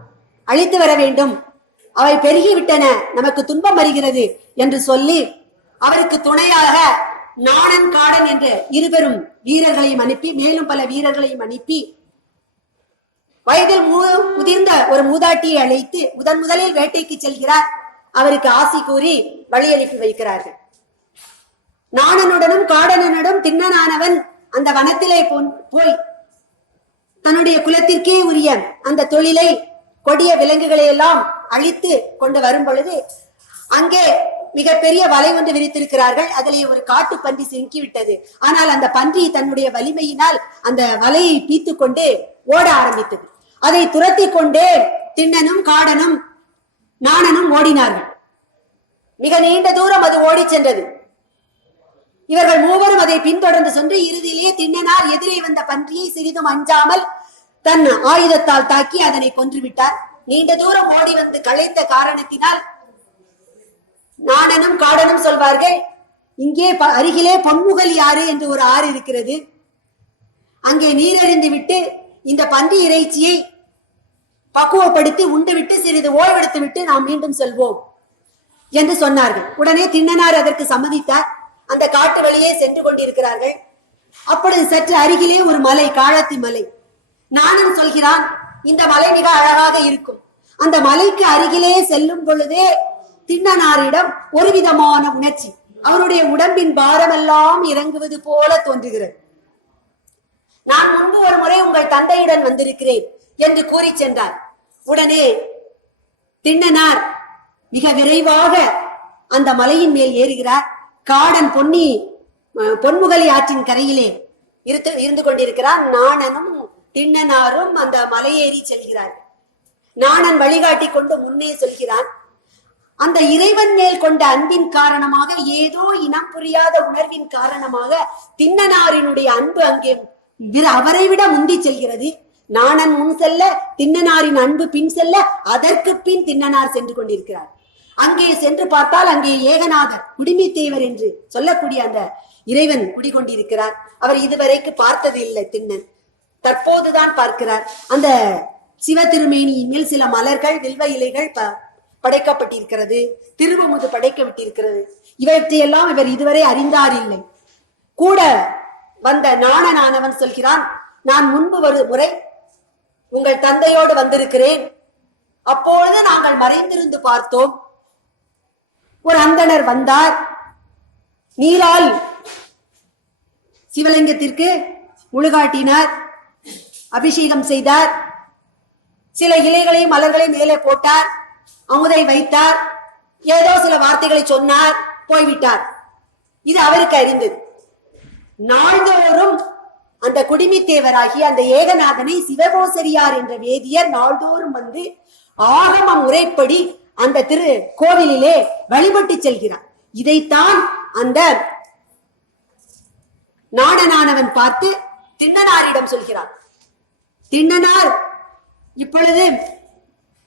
அழித்து வர வேண்டும். அவை பெருகிவிட்டன, நமக்கு துன்பம் வருகிறது என்று சொல்லி அவருக்கு துணையாக நாணன், காடன் என்ற இருவரும் வீரர்களையும் அனுப்பி, மேலும் பல வீரர்களையும் அனுப்பி, வயதில் முதிர்ந்த ஒரு மூதாட்டியை அழைத்து முதலில் வேட்டைக்கு செல்கிறார். அவருக்கு ஆசி கூறி வழி அனுப்பி வைக்கிறார்கள். நாணனுடனும் காடனுடனும் திண்ணனானவன் அந்த வனத்திலே போய் தன்னுடைய குலத்திற்கே உரிய அந்த தொழிலை, கொடிய விலங்குகளை எல்லாம் அழித்து கொண்டு வரும் பொழுது அங்கே மிகப்பெரிய வலை ஒன்று விரித்திருக்கிறார்கள். அதிலே ஒரு காட்டு பன்றி சிக்கிவிட்டது. ஆனால் அந்த பன்றி தன்னுடைய வலிமையினால் அந்த வலையை பீத்து கொண்டு ஓட ஆரம்பித்தது. அதை துரத்தி கொண்டே திண்ணனும் காடனும் நாணனும் ஓடினார்கள். மிக நீண்ட தூரம் அது ஓடி சென்றது. இவர்கள் மூவரும் அதை பின்தொடர்ந்து சென்று இறுதியிலேயே திண்ணனார் எதிரே வந்த பன்றியை சிறிதும் அஞ்சாமல் தன் ஆயுதத்தால் தாக்கி அதனை கொன்றுவிட்டார். நீண்ட தூரம் ஓடி வந்து களைத்த காரணத்தினால் நாணனும் காடனும் சொல்வார்கள், இங்கே அருகிலே பொன்முகல் யாரு என்று ஒரு ஆறு இருக்கிறது, அங்கே நீரறிந்து விட்டு இந்த பன்றி இறைச்சியை பக்குவப்படுத்தி உண்டுவிட்டு சிறிது ஓய்வெடுத்து விட்டு நாம் மீண்டும் செல்வோம் என்று சொன்னார்கள். உடனே திண்ணனார் அதற்கு சம்மதித்தார். அந்த காட்டு வழியே சென்று கொண்டிருக்கிறார்கள். அப்பொழுது சற்று அருகிலே ஒரு மலை, காளத்தி மலை. நானும் சொல்கிறான், இந்த மலை மிக அழகாக இருக்கும். அந்த மலைக்கு அருகிலே செல்லும் பொழுதே திண்ணனாரிடம் ஒரு விதமான உணர்ச்சி, அவருடைய உடம்பின் பாரமெல்லாம் இறங்குவது போல தோன்றுகிறது. நான் முன்பு ஒரு முறை உங்கள் தந்தையுடன் வந்திருக்கிறேன் என்று கூறி சென்றார். உடனே திண்ணனார் மிக விரைவாக அந்த மலையின் மேல் ஏறுகிறார். காடன் பொன்முகலி ஆற்றின் கரையிலே இருந்து கொண்டிருக்கிறார். நாணனும் திண்ணனாரும் அந்த மலையேறி செல்கிறார்கள். நாணன் வழிகாட்டி கொண்டு முன்னே சொல்கிறான். அந்த இறைவன் மேல் கொண்ட அன்பின் காரணமாக, ஏதோ இனம் புரியாத உணர்வின் காரணமாக திண்ணனாரினுடைய அன்பு அங்கே அவரை விட முந்தி செல்கிறது. நாணன் முன் செல்ல, திண்ணனாரின் அன்பு பின் செல்ல, அதற்கு பின் திண்ணனார் சென்று கொண்டிருக்கிறார். அங்கே சென்று பார்த்தால் அங்கே ஏகநாதர், குடிமித்தேவர் என்று சொல்லக்கூடிய அந்த இறைவன் குடிகொண்டிருக்கிறார். அவர் இதுவரைக்கு பார்த்தது இல்லை திண்ணன், தற்போதுதான் பார்க்கிறார். அந்த சிவ திருமேனியின் மேல் சில மலர்கள், வில்வ இலைகள் படைக்கப்பட்டிருக்கிறது, திருவமுது படைக்கப்பட்டிருக்கிறது. இவற்றையெல்லாம் இவர் இதுவரை அறிந்தார் இல்லை. கூட வந்த நாணனானவன் சொல்கிறான், நான் முன்பு ஒரு முறை உங்கள் தந்தையோடு வந்திருக்கிறேன். அப்பொழுது நாங்கள் மறைந்திருந்து பார்த்தோம். ஒரு அந்தணர் வந்தார். நீரால் சிவலிங்கத்திற்கு முழுகாட்டினார், அபிஷேகம் செய்தார், சில இலைகளையும் மலர்களையும் மேலே போட்டார், அமுதை வைத்தார், ஏதோ சில வார்த்தைகளை சொன்னார், போய்விட்டார். இது அவருக்கு அறிந்தது. நாள்தோறும் அந்த குடிமித்தேவராகி அந்த ஏகநாதனை சிவகோசரியார் என்ற வேதியர் நாள்தோறும் வந்து ஆகம முறைப்படி அந்த திரு கோவிலிலே வழிபட்டு செல்கிறார். இதைத்தான் அந்த நாடனானவன் பார்த்து திண்ணனாரிடம் சொல்கிறார். திண்ணனார் இப்பொழுது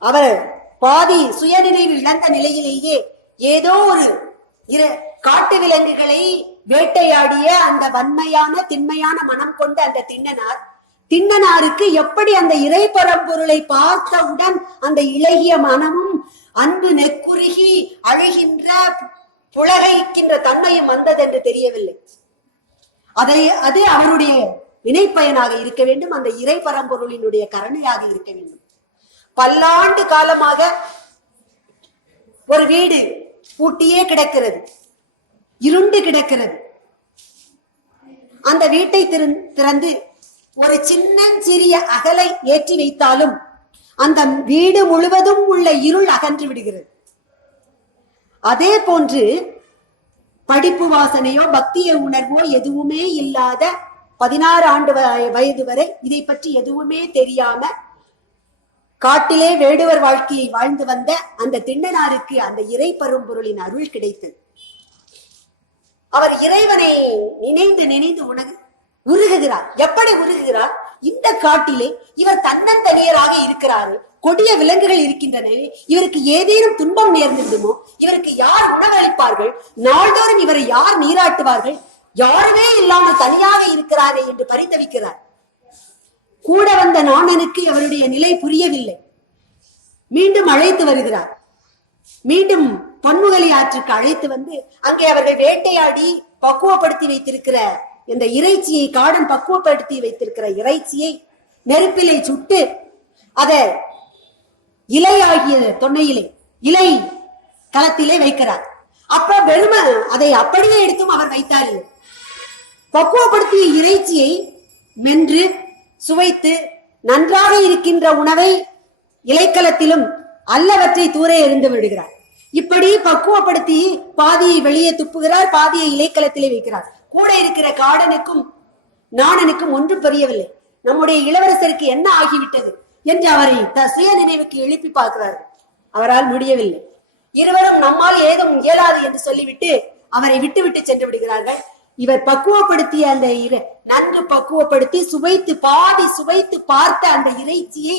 அவர் பாதி சுயநினைவு இழந்த நிலையிலேயே ஏதோ ஒரு காட்டு விலங்குகளை வேட்டையாடிய அந்த வன்மையான திண்மையான மனம் கொண்ட அந்த திண்ணனாருக்கு எப்படி அந்த இறை பரம்பொருளை பார்த்தவுடன் அந்த இளகிய மனமும் அன்பு நெக்குருகி அழுகின்ற புலகைக்கின்ற தன்மையும் வந்தது என்று தெரியவில்லை. அது அவருடைய வினைப்பயனாக இருக்க வேண்டும், அந்த இறை பரம்பொருளினுடைய கருணையாக இருக்க வேண்டும். பல்லாண்டு காலமாக ஒரு வீடு பூட்டியே கிடக்கிறது, இருண்டு கிடக்கிறது. அந்த வீட்டை திறந்து ஒரு சிறிய அகலை ஏற்றி வைத்தாலும் அந்த வீடு முழுவதும் உள்ள இருள் அகன்று விடுகிறது. அதே போன்று படிப்பு வாசனையோ பக்திய உணர்வோ எதுவுமே இல்லாத 16 ஆண்டு வயது வரை இதை பற்றி எதுவுமே தெரியாம காட்டிலே வேடுவர் வாழ்க்கையை வாழ்ந்து வந்த அந்த திண்ணனாருக்கு அந்த இறை பரம்பொருளின் அருள் கிடைத்தது. அவர் இறைவனை நினைந்து நினைந்து உருகுகிறார். எப்படி உருகுகிறார்? இந்த காட்டிலே இவர் தன்னந்தனியராக இருக்கிறாரு, கொடிய விலங்குகள் இருக்கின்றன, இவருக்கு ஏதேனும் துன்பம் நேர்ந்துவிடுமோ, இவருக்கு யார் உணவளிப்பார்கள், நாள்தோறும் இவரை யார் நீராட்டுவார்கள், யாருமே இல்லாமல் தனியாக இருக்கிறாரே என்று பரிதவிக்கிறார். கூட வந்த நாணனுக்கு அவருடைய நிலை புரியவில்லை. மீண்டும் அழைத்து வருகிறார். மீண்டும் பொன்முகலி ஆற்றுக்கு அழைத்து வந்து அங்கே அவர்கள் வேட்டையாடி பக்குவப்படுத்தி வைத்திருக்கிற இந்த இறைச்சியை, காடன் பக்குவப்படுத்தி வைத்திருக்கிற இறைச்சியை நெருப்பிலை சுட்டு அதை இலையாகிய தொன்னையிலே இலை களத்திலே வைக்கிறார். அப்ப வெறும அதை அப்படியே எடுத்தும் அவர் வைத்தார். பக்குவப்படுத்திய இறைச்சியை மென்று சுவைத்து நன்றாக இருக்கின்ற உணவை இலைக்களத்திலும் அல்லவற்றை தூர எறிந்து விடுகிறார். இப்படி பக்குவப்படுத்தி பாதியை வெளியே துப்புகிறார், பாதியை இலைக்களத்திலே வைக்கிறார். கூட இருக்கிற காடனுக்கும் நாணனுக்கும் ஒன்றும் புரியவில்லை. நம்முடைய இளவரசருக்கு என்ன ஆகிவிட்டது என்று அவரை சுய நினைவுக்கு எழுப்பி பார்க்கிறார்கள். அவரால் முடியவில்லை. இருவரும் நம்மால் ஏதும் இயலாது என்று சொல்லிவிட்டு அவரை விட்டு சென்று விடுகிறார்கள். இவர் பக்குவப்படுத்திய அந்த நன்கு பக்குவப்படுத்தி சுவைத்து பாதி சுவைத்து பார்த்த அந்த இறைச்சியை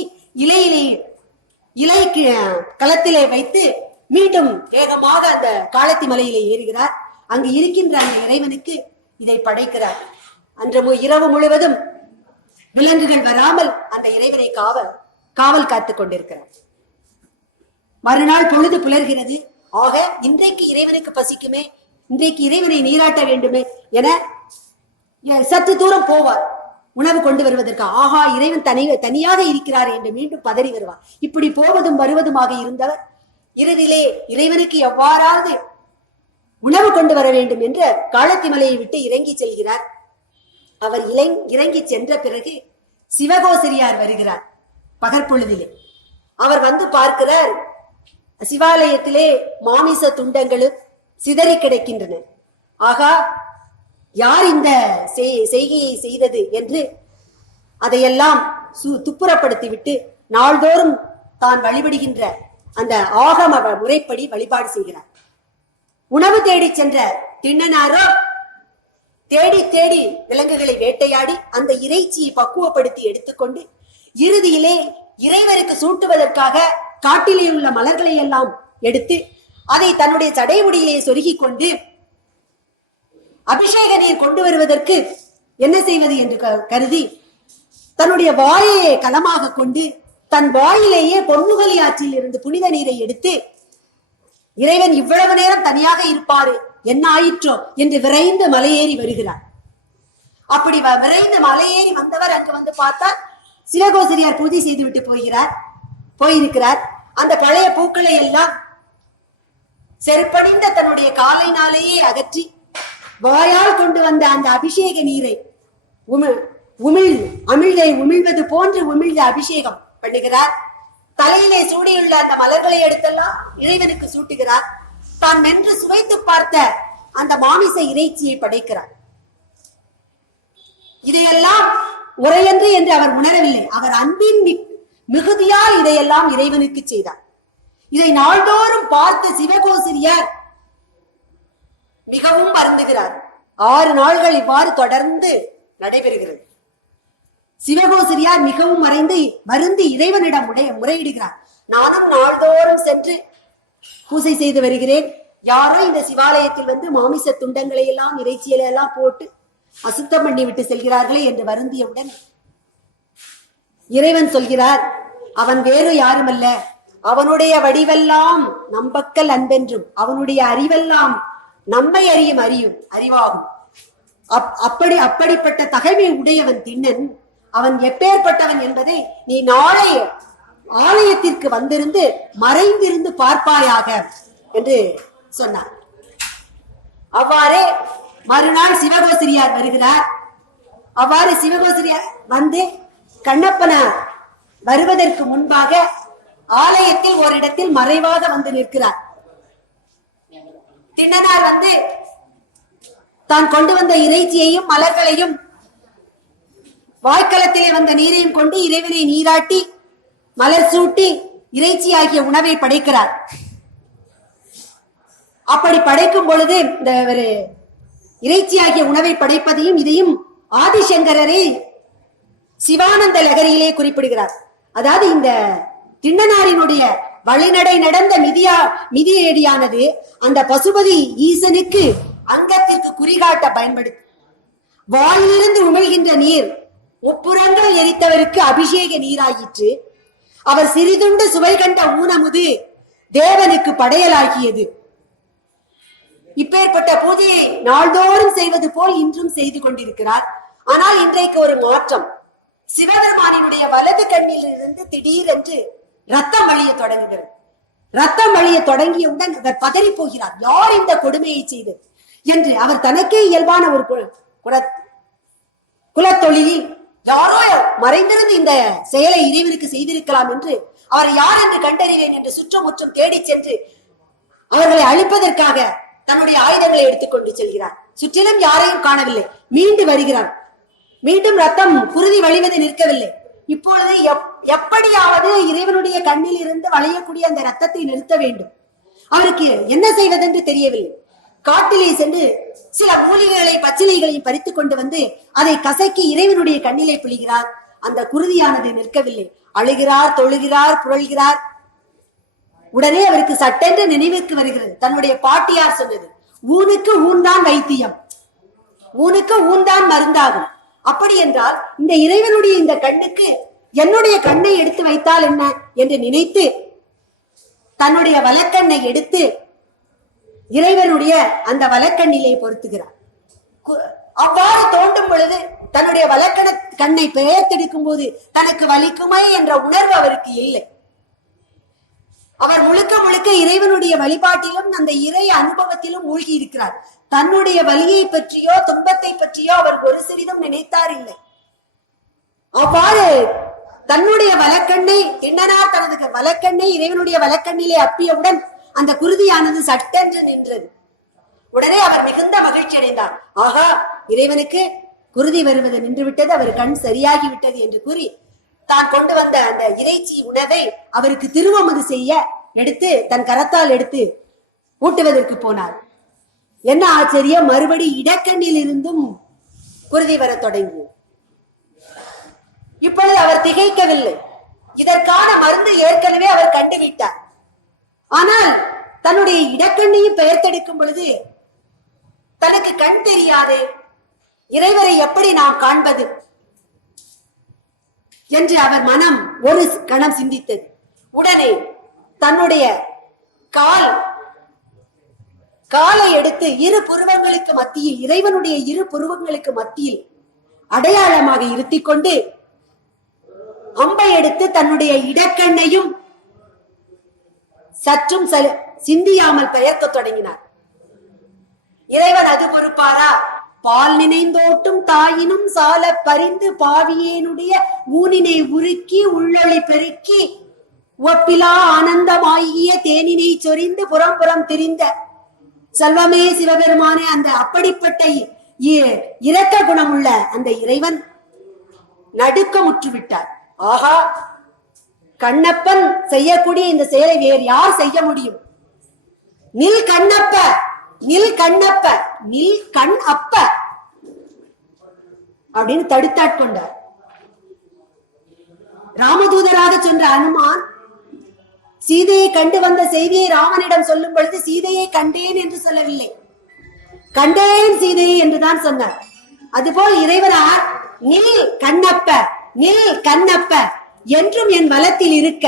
இலை களத்திலே வைத்து மீண்டும் வேகமாக அந்த காளத்தி மலையிலே ஏறுகிறார். அங்கு இருக்கின்ற அந்த இறைவனுக்கு இதை படைக்கிறார். அன்று இரவு முழுவதும் விலங்குகள் வராமல் அந்த இறைவனை காவல் காத்துக் கொண்டிருக்கிறார். மறுநாள் பொழுது புலர்கிறது. ஆக இன்றைக்கு இறைவனுக்கு பசிக்குமே, இன்றைக்கு இறைவனை நீராட்ட வேண்டுமே என சற்று தூரம் போவார் உணவு கொண்டு வருவதற்கு. ஆகா, இறைவன் தனியாக இருக்கிறார் என்று மீண்டும் பதறி வருவார். இப்படி போவதும் வருவதுமாக இருந்தவர் இறுதியிலே இறைவனுக்கு எவ்வாறாவது உணவு கொண்டு வர வேண்டும் என்ற காளத்தி மலையை விட்டு இறங்கி செல்கிறார். அவர் இறங்கி சென்ற பிறகு சிவகோசரியார் வருகிறார். பகற்பொழுதிலே அவர் வந்து பார்க்கிறார், சிவாலயத்திலே மாமிச துண்டங்களும் சிதறி கிடைக்கின்றன. ஆகா, யார் இந்த செய்கையை செய்தது என்று அதையெல்லாம் துப்புரப்படுத்திவிட்டு நாள்தோறும் தான் வழிபடுகின்ற அந்த ஆகம முறைப்படி வழிபாடு செய்கிறார். உணவு தேடி சென்ற திண்ணனாரோ தேடி விலங்குகளை வேட்டையாடி அந்த இறைச்சியை பக்குவப்படுத்தி எடுத்துக்கொண்டு இறுதியிலே இறைவனுக்கு சூட்டுவதற்காக காட்டிலே உள்ள மலர்களை எல்லாம் எடுத்து அதை தன்னுடைய சடைமுடியிலே சொருகி கொண்டு அபிஷேக நீர் கொண்டு வருவதற்கு என்ன செய்வது என்று கருதி தன்னுடைய வாயை களமாக கொண்டு தன் வாயிலேயே பொன்முகலி ஆற்றில் இருந்து புனித நீரை எடுத்து இறைவன் இவ்வளவு நேரம் தனியாக இருப்பாரு, என்ன ஆயிற்றோ என்று விரைந்து மலையேறி வருகிறார். அப்படி விரைந்து மலையேறி வந்தவர் அங்கு வந்து பார்த்தார், சிவகோசரியார் பூஜை செய்து விட்டு போயிருக்கிறார். அந்த பழைய பூக்களை எல்லாம் செருப்பணிந்த தன்னுடைய காலினாலேயே அகற்றி வாயால் கொண்டு வந்த அந்த அபிஷேக நீரை அமிழ்தை உமிழ்வது போன்று உமிழ்ந்த அபிஷேகம் பண்ணுகிறார். தலையிலே சூடியுள்ள அந்த மலர்களை எடுத்தெல்லாம் இறைவனுக்கு சூட்டுகிறார். தான் மென்று சுவைத்து பார்த்த அந்த மாமிச இறைச்சியை படைக்கிறார். இதையெல்லாம் உரையன்று என்று அவர் உணரவில்லை. அவர் அன்பின் மிகுதியால் இதையெல்லாம் இறைவனுக்கு செய்தார். இதை நாள்தோறும் பார்த்த சிவகோசிரியார் மிகவும் வருந்துகிறார். 6 நாள்கள் இவ்வாறு தொடர்ந்து நடைபெறுகிறது. சிவகோசிரியார் மிகவும் வருந்தி இறைவனிடம் முறையிடுகிறார். நானும் நாள்தோறும் சென்று பூசை செய்து வருகிறேன். யாரோ இந்த சிவாலயத்தில் வந்து மாமிச துண்டங்களை எல்லாம் இறைச்சியில எல்லாம் போட்டு அசுத்தம் பண்ணி விட்டு செல்கிறார்களே என்று வருந்தியவுடன் இறைவன் சொல்கிறார், அவன் வேறு யாருமல்ல, அவனுடைய வடிவெல்லாம் நம்பக்கல் அன்பென்றும் அவனுடைய அறிவெல்லாம் நம்மை அறிவாகும். அப்படிப்பட்ட தகைமை உடையவன் திண்ணன். அவன் எப்பேற்பட்டவன் என்பதை நீ நாளை ஆலயத்திற்கு வந்திருந்து மறைந்திருந்து பார்ப்பாயாக என்று சொன்னார். அவ்வாறே மறுநாள் சிவகோசிரியார் வருகிறார். அவ்வாறு சிவகோசிரியார் வந்து கண்ணப்பன வருவதற்கு முன்பாக ஆலயத்தில் ஓரிடத்தில் மறைவாக வந்து நிற்கிறார். திண்ணனார் வந்து தான் கொண்டு வந்த இறைச்சியையும் மலர்களையும் வாய்க்களத்திலே வந்த நீரையும் கொண்டு இறைவனை நீராட்டி மலர் சூட்டி இறைச்சி ஆகிய உணவை படைக்கிறார். அப்படி படைக்கும் பொழுது இந்த ஒரு இறைச்சி ஆகிய உணவை படைப்பதையும் இதையும் ஆதிசங்கரரை சிவானந்த லகரியிலே குறிப்பிடுகிறார். அதாவது இந்த திண்ணனாரினுடைய வழிநடை நடந்த மிதியடியானது அந்த பசுபதி ஈசனுக்கு அங்கத்திற்கு குறிகாட்ட பயன்படுத்தி வாயிலிருந்து உமிழ்கின்ற நீர் முப்புறங்கள் எரித்தவருக்கு அபிஷேக நீராயிற்று. அவர் சிறிதுண்டு சுவை கண்ட ஊனமுது தேவனுக்கு படையலாகியது. இப்பேற்பட்ட பூஜையை நாள்தோறும் செய்வது போல் இன்றும் செய்து கொண்டிருக்கிறார். ஆனால் இன்றைக்கு ஒரு மாற்றம். சிவபெருமானினுடைய வலது கண்ணில் இருந்து திடீரென்று ரத்தம் வழிய தொடங்குகிறது. ரத்தம் வழிய தொடங்கியவுடன் அவர் பதறி போகிறார். யார் இந்த கொடுமையை செய்தது என்று. அவர் தனக்கே இயல்பான ஒரு குலத்தொழிலில் யாரோ மறைந்திருந்து இந்த செயலை இறைவனுக்கு செய்திருக்கலாம் என்று அவர் யார் என்று கண்டறிவேன் என்று சுற்றமுற்றும் தேடி சென்று அவர்களை அழிப்பதற்காக தன்னுடைய ஆயுதங்களை எடுத்துக்கொண்டு செல்கிறார். சுற்றிலும் யாரையும் காணவில்லை. மீண்டு வருகிறார். மீண்டும் ரத்தம் குருதி வழிவது நிற்கவில்லை. இப்பொழுது எப்படியாவது இறைவனுடைய கண்ணில் இருந்து வளையக்கூடிய அந்த ரத்தத்தை நிறுத்த வேண்டும். அவருக்கு என்ன செய்வதென்று தெரியவில்லை. காட்டிலே சென்று சில மூலிகைகளை பச்சிலைகளையும் பறித்து கொண்டு வந்து அதை கசக்கி இறைவனுடைய கண்ணிலே பிழிகிறார். அந்த குருதியானது நிற்கவில்லை. அழுகிறார், தொழுகிறார், புரள்கிறார். உடனே அவருக்கு சட்டென்று நினைவுக்கு வருகிறது தன்னுடைய பாட்டியார் சொன்னது, ஊனுக்கு ஊன்தான் வைத்தியம், ஊனுக்கு ஊன்தான் மருந்தாகும். அப்படி என்றால் இந்த இறைவனுடைய இந்த கண்ணுக்கு என்னுடைய கண்ணை எடுத்து வைத்தால் என்ன என்று நினைத்து தன்னுடைய வலக்கண்ணை எடுத்து இறைவனுடைய அந்த வலக்கண்ணிலே பொருத்துகிறார். அவ்வாறு தோண்டும் பொழுது தன்னுடைய கண்ணை பெயர்த்தெடுக்கும் போது தனக்கு வலிக்குமே என்ற உணர்வு அவருக்கு இல்லை. அவர் முழுக்க முழுக்க இறைவனுடைய வழிபாட்டிலும் அந்த இறை அனுபவத்திலும் மூழ்கி இருக்கிறார். தன்னுடைய வலியை பற்றியோ துன்பத்தை பற்றியோ அவர் ஒரு சிறிதும் நினைத்தார் இல்லை. அவ்வாறு தன்னுடைய வலக்கண்ணை திண்ணனார் தனது வலக்கண்ணை இறைவனுடைய வலக்கண்ணிலே அப்பியவுடன் அந்த குருதியானது சட்டென்று நின்றது. உடனே அவர் மிகுந்த மகிழ்ச்சி அடைந்தார். ஆகா, இறைவனுக்கு குருதி வருவது நின்று விட்டது, அவர் கண் சரியாகி விட்டது என்று கூறி தான் கொண்டு வந்த அந்த இறைச்சி உணவை அவருக்கு திருவமுது செய்ய எடுத்து தன் கரத்தால் எடுத்து ஊட்டுவதற்கு போனார். என்ன ஆச்சரியம், மறுபடி இடக்கண்ணில் இருந்தும் குருதி வர தொடங்கி. இப்பொழுது அவர் திகைக்கவில்லை. இதற்கான மருந்து ஏற்கனவே அவர் கண்டுவிட்டார். ஆனால் தன்னுடைய இடக்கண்ணையும் பெயர்த்தெடுக்கும் பொழுது தனக்கு கண் தெரியாது, இறைவரை எப்படி நாம் காண்பது என்று அவர் மனம் ஒரு கணம் சிந்தித்தது. உடனே தன்னுடைய காலை எடுத்து இரு புருவங்களுக்கு மத்தியில், இறைவனுடைய இரு புருவங்களுக்கு மத்தியில் அடையாளமாக இருத்திக் கொண்டு அம்பை எடுத்து தன்னுடைய இடக்கண்ணையும் சற்றும் சிந்தியாமல் பெயர்க்க தொடங்கினார். இறைவன் அது பொறுப்பாரா? பால் நினைந்தோட்டும் தாயினும் சால பறிந்து பாவியேனுடைய ஊனினை உருக்கி உள்ளொளி பெருக்கி ஒப்பிலா ஆனந்தமாகிய தேனினை சொரிந்து புறம் புறம் திரிந்த செல்வமே சிவபெருமானே, அந்த அப்படிப்பட்ட இரக்க குணமுள்ள அந்த இறைவன் நடுக்கமுற்று விட்டார். ஆஹா, கண்ணப்பன் செய்யக்கூடிய இந்த செயலை வேறு யார் செய்ய முடியும்? நில் கண்ணப்ப, நில் கண்ணப்ப, நில் கண் அப்ப அப்படின்னு தடுத்தாட்கொண்டார். ராமதூதராக சென்ற அனுமான் சீதையை கண்டு வந்த செய்தியை ராமனிடம் சொல்லும் பொழுது சீதையை கண்டேன் என்று சொல்லவில்லை, கண்டேன் சீதையை என்றுதான் சொன்னார். அதுபோல் இறைவனார் நில் கண்ணப்ப, நில் கண்ணப்ப, என்றும் என் வலத்தில் இருக்க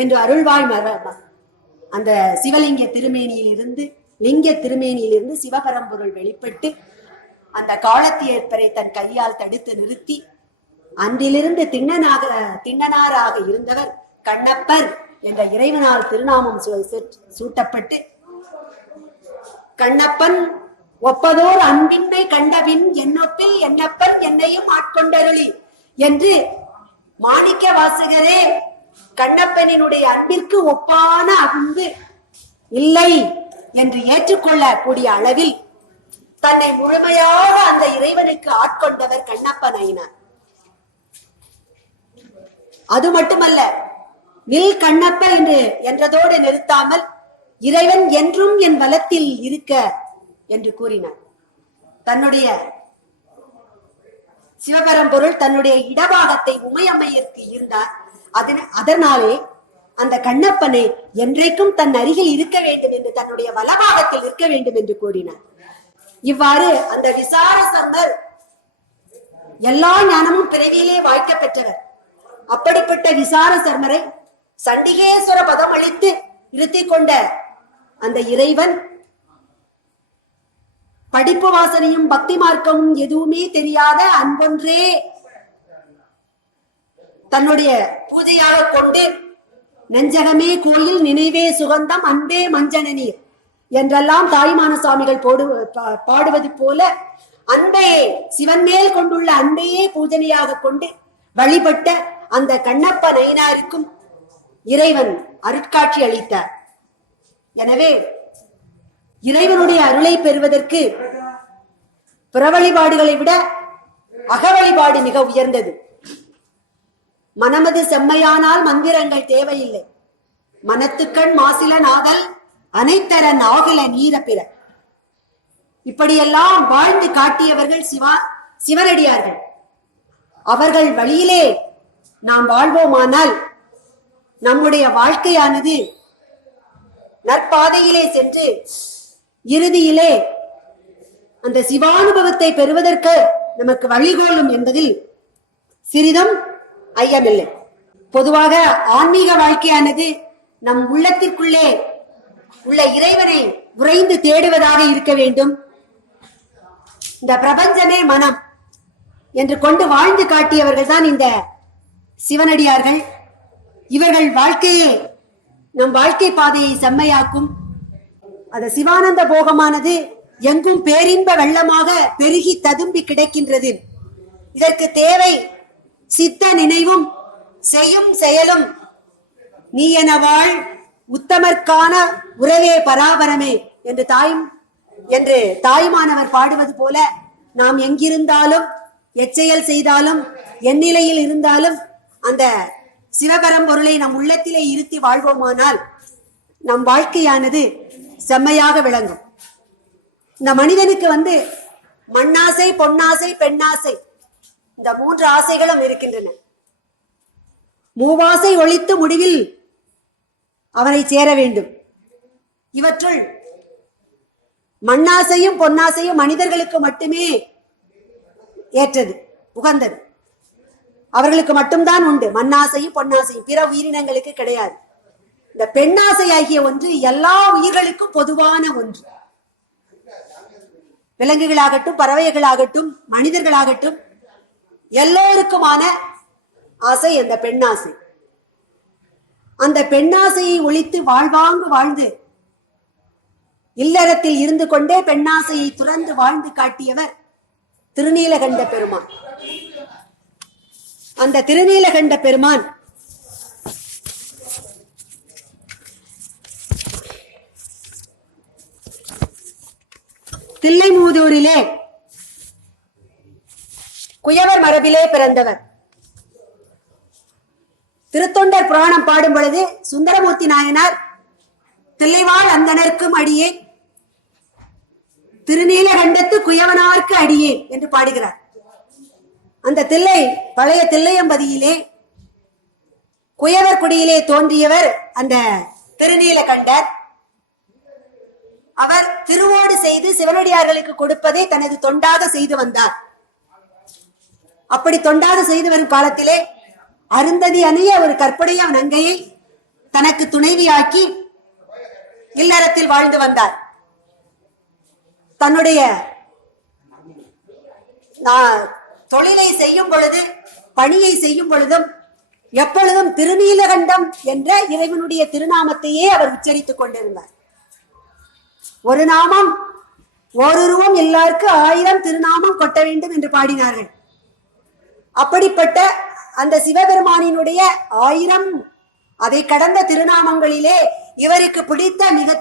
என்று அருள்வாய் அந்த சிவலிங்க திருமேனியிலிருந்து லிங்க திருமேனியிலிருந்து சிவபரம்பொருள் வெளிப்பட்டு அந்த காலத்தியற்பரை தன் கையால் தடுத்து நிறுத்தி அன்றிலிருந்து திண்ணனாராக இருந்தவர் கண்ணப்பர் என்ற இறைவனால் திருநாமம் சூட்டப்பட்டு கண்ணப்பன் ஒப்பதோர் அன்பின்மை கண்டபின் என்னொப்பில் என்னப்பர் என்னையும் ஆட்கொண்டருளி என்று மாணிக்க வாசகரே கண்ணப்பனினுடைய அன்பிற்கு ஒப்பான அன்பு இல்லை என்று ஏற்றுக்கொள்ளக்கூடிய அளவில் தன்னை முழுமையாக அந்த இறைவனுக்கு ஆட்கொண்டவர் கண்ணப்பன் ஆயினார். அது மட்டுமல்ல, நில் கண்ணப்ப என்றதோடு நிறுத்தாமல் இறைவன் என்றும் என் வலத்தில் இருக்க என்று கூறினார். தன்னுடைய சிவபரம்பொருள் தன்னுடைய இடபாகத்தை உமையம்மையிற்கு இருந்தார். அதனாலே அந்த கண்ணப்பனை என்றைக்கும் தன் அருகில் இருக்க வேண்டும் என்று தன்னுடைய வலபாகத்தில் இருக்க வேண்டும் என்று கூறினார். இவ்வாறு அந்த விசார சர்மர் எல்லா ஞானமும் பிறவியிலே வாய்க்க பெற்றவர். அப்படிப்பட்ட விசார சர்மரை சண்டிகேஸ்வர பதம் அளித்து இருத்தி கொண்ட அந்த இறைவன் படிப்பு வாசனையும் பக்தி மார்க்கமும் எதுவுமே தெரியாத அன்பொன்றே தன்னுடைய பூஜையாக கொண்டு நெஞ்சகமே கோயில் நினைவே சுகந்தம் அன்பே மஞ்சன நீர் என்றெல்லாம் தாய்மான சுவாமிகள் பாடுவது போல அன்பே சிவன் மேல் கொண்டுள்ள அன்பையே பூஜனையாக கொண்டு வழிபட்ட அந்த கண்ணப்ப நயினாருக்கும் இறைவன் அருட்காட்சி அளித்தார். எனவே இறைவனுடைய அருளை பெறுவதற்கு புற வழிபாடுகளை விட அக வழிபாடு மிக உயர்ந்தது. மனமது செம்மையானால் மந்திரங்கள் தேவையில்லை. மனத்துக்கண் மாசில நாதல் அனைத்தரன் ஆகல நீர பிற. இப்படியெல்லாம் வாழ்ந்து காட்டியவர்கள் சிவனடியார்கள். அவர்கள் வழியிலே நாம் வாழ்வோமானால் நம்முடைய வாழ்க்கையானது நற்பாதையிலே சென்று இறுதியிலே அந்த சிவானுபவத்தை பெறுவதற்கு நமக்கு வழிகோலும் என்பதில் சிறிதும் ஐயமில்லை. பொதுவாக ஆன்மீக வாழ்க்கையானது நம் உள்ளத்திற்குள்ளே உள்ள இறைவனை உறைந்து தேடுவதாக இருக்க வேண்டும். இந்த பிரபஞ்சமே மனம் என்று கொண்டு வாழ்ந்து காட்டியவர்கள் தான் இந்த சிவனடியார்கள். இவர்கள் வாழ்க்கையே நம் வாழ்க்கை பாதையை செம்மையாக்கும். அந்த சிவானந்த போகமானது எங்கும் பேரின்ப வெள்ளமாக பெருகி ததும்பி கிடக்கின்றது. இதற்கு தேவை சித்த நினைவும் செய்யும் செயலும். நீ என வாழ் உத்தமர்க்கான உறவே பராபரமே என்று தாய்மானவர் பாடுவது போல நாம் எங்கிருந்தாலும் எச்செயல் செய்தாலும் எந்நிலையில் இருந்தாலும் அந்த சிவபரம்பொருளை நம் உள்ளத்திலே இருத்தி வாழ்வோமானால் நம் வாழ்க்கையானது செம்மையாக விளங்கும். இந்த மனிதனுக்கு மண்ணாசை, பொன்னாசை, பெண்ணாசை, இந்த 3 ஆசைகளும் இருக்கின்றன. மூவாசை ஒழித்து முடிவில் அவனை சேர வேண்டும். இவற்றுள் மண்ணாசையும் பொன்னாசையும் மனிதர்களுக்கு மட்டுமே ஏற்றது, உகந்தது. அவர்களுக்கு மட்டும்தான் உண்டு மண்ணாசையும் பொன்னாசையும், பிற உயிரினங்களுக்கு கிடையாது. இந்த பெண்ணாசை ஆகிய ஒன்று எல்லா உயிர்களுக்கும் பொதுவான ஒன்று. விலங்குகளாகட்டும், பறவைகளாகட்டும், மனிதர்களாகட்டும், எல்லோருக்குமான ஆசை அந்த பெண்ணாசை. அந்த பெண்ணாசையை ஒழித்து வாழ்வாங்கு வாழ்ந்து இல்லறத்தில் இருந்து கொண்டே பெண்ணாசையை துறந்து வாழ்ந்து காட்டியவர் திருநீலகண்ட பெருமான். அந்த திருநீலகண்ட பெருமான் தில்லைமூதூரிலே குயவர் மரபிலே பிறந்தவர். திருத்தொண்டர் புராணம் பாடும் பொழுது சுந்தரமூர்த்தி நாயனார் தில்லைவாழ் அந்தணர்க்கும் அடியே திருநீலகண்டத்து குயவனார்க்கு அடியே என்று பாடுகிறார். அந்த தில்லை பழைய தில்லையம்பதியிலே குயவர் குடியிலே தோன்றியவர் அந்த திருநீலகண்டர். அவர் திருவோடு செய்து சிவனடியார்களுக்கு கொடுப்பதை தனது தொண்டாக செய்து வந்தார். அப்படி தொண்டாக செய்து வரும் காலத்திலே அருந்ததி அணிய ஒரு கற்புடைய நங்கையை தனக்கு துணைவியாக்கி இல்லறத்தில் வாழ்ந்து வந்தார். தன்னுடைய தொழிலை செய்யும் பொழுது, பணியை செய்யும் பொழுதும் எப்பொழுதும் திருநீலகண்டம் என்ற இறைவனுடைய திருநாமத்தையே அவர் உச்சரித்துக் கொண்டிருந்தார். ஒரு நாமம் ஓருருவம் எல்லாருக்கு 1000 திருநாமம் கொட்ட வேண்டும் என்று பாடினார்கள். அப்படிப்பட்ட அந்த சிவபெருமானினுடைய 1000 அதை கடந்த திருநாமங்களிலே இவருக்கு பிடித்த மிக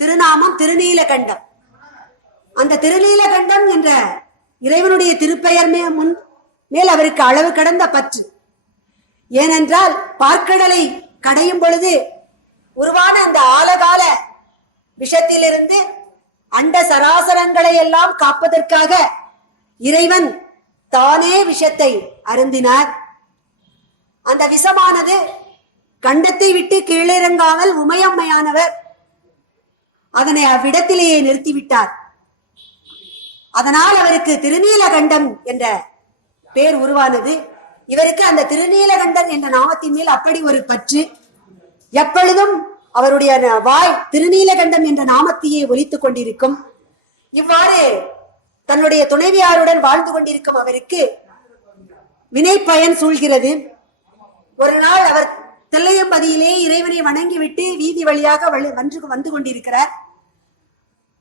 திருநாமம் திருநீலகண்டம். அந்த திருநீலகண்டம் என்ற இறைவனுடைய திருப்பெயர் மேல் அவருக்கு அளவு கடந்த பற்று. ஏனென்றால் பார்க்கடலை கடையும் பொழுது உருவான அந்த ஆலகால விஷத்திலிருந்து அண்ட சராசரங்களை எல்லாம் காப்பதற்காக இறைவன் தானே விஷத்தை அருந்தினார். அந்த விஷமானது கண்டத்தை விட்டு கீழிறங்காமல் உமையம்மையானவர் அதனை அவ்விடத்திலேயே நிறுத்திவிட்டார். அதனால் அவருக்கு திருநீலகண்டம் என்ற பெயர் உருவானது. இவருக்கு அந்த திருநீலகண்டன் என்ற நாமத்தின் மேல் அப்படி ஒரு பற்று. எப்பொழுதும் அவருடைய வாய் திருநீலகண்டம் என்ற நாமத்தையே ஒலித்துக் கொண்டிருக்கும். இவ்வாறு தன்னுடைய துணைவியாருடன் வாழ்ந்து கொண்டிருக்கும் அவருக்கு வினை பயன் சூழ்கிறது. ஒரு நாள் அவர் தில்லையம்பதியிலே இறைவனை வணங்கிவிட்டு வீதி வழியாக வந்து கொண்டிருக்கிறார்.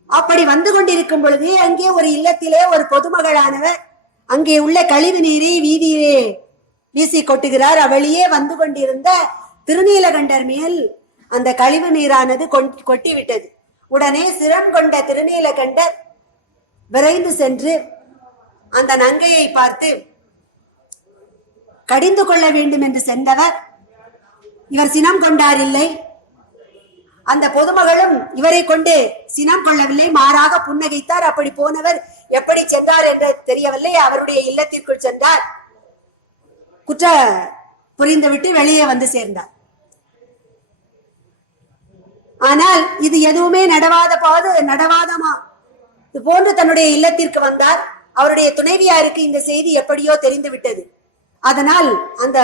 அப்படி வந்து கொண்டிருக்கும் பொழுது அங்கே ஒரு இல்லத்திலே ஒரு பொதுமகளானவர் அங்கே உள்ள கழிவு நீரை வீதியிலே வீசி கொட்டுகிறார். அவளியே வந்து கொண்டிருந்த திருநீலகண்டர் மேல் அந்த கழிவு நீரானது கொட்டிவிட்டது. உடனே சிரம் கொண்ட திருநீலகண்டர் விரைந்து சென்று அந்த நங்கையை பார்த்து கடிந்து கொள்ள வேண்டும் என்று சென்றவர் இவர் சினம் கொண்டார் இல்லை. அந்த பொதுமகளும் இவரை கொண்டு சினம் கொள்ளவில்லை, மாறாக புன்னகைத்தார். அப்படி போனவர் எப்படி சென்றார் என்று தெரியவில்லை. அவருடைய இல்லத்திற்குள் சென்றார். குற்ற புரிந்துவிட்டு வெளியே வந்து சேர்ந்தார். ஆனால் இது எதுவுமே நடவாதமா இது போன்று தன்னுடைய இல்லத்திற்கு வந்தார். அவருடைய துணைவியாருக்கு இந்த செய்தி எப்படியோ தெரிந்து விட்டது. அதனால் அந்த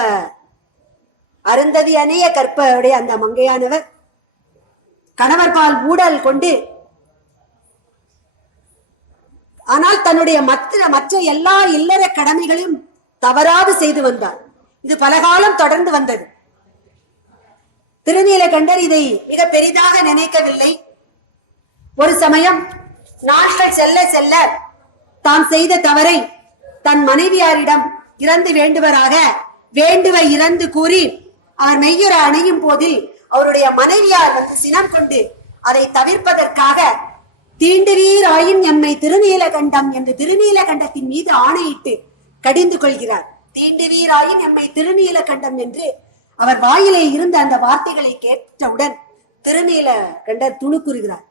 அருந்ததி அணைய கற்புடைய அந்த மங்கையானவர் கணவர் பால் ஊடல் கொண்டு, ஆனால் தன்னுடைய மற்ற எல்லா இல்லற கடமைகளையும் தவறாது செய்து வந்தார். இது பலகாலம் தொடர்ந்து வந்தது. திருநீலகண்டர் இதை மிக பெரிதாக நினைக்கவில்லை. ஒரு சமயம் நாட்கள் செல்ல செல்ல தான் செய்த தவறை தன் மனைவியாரிடம் இறந்து வேண்டுவராக வேண்டுவ இறந்து கூறி அவர் மெய்யுற அணையும் போதில் அவருடைய மனைவியார் வந்து சினம் கொண்டு அதை தவிர்ப்பதற்காக தீண்டுவீராயின் எம்மை திருநீலகண்டம் என்று திருநீலகண்டத்தின் மீது ஆணையிட்டு கடிந்து கொள்கிறார். தீண்டுவீராயின் எம்மை திருநீலகண்டம் என்று அவர் வாயிலே இருந்த அந்த வார்த்தைகளை கேட்டவுடன் திருநீலகண்டர் துணுக்குறுகிறார்.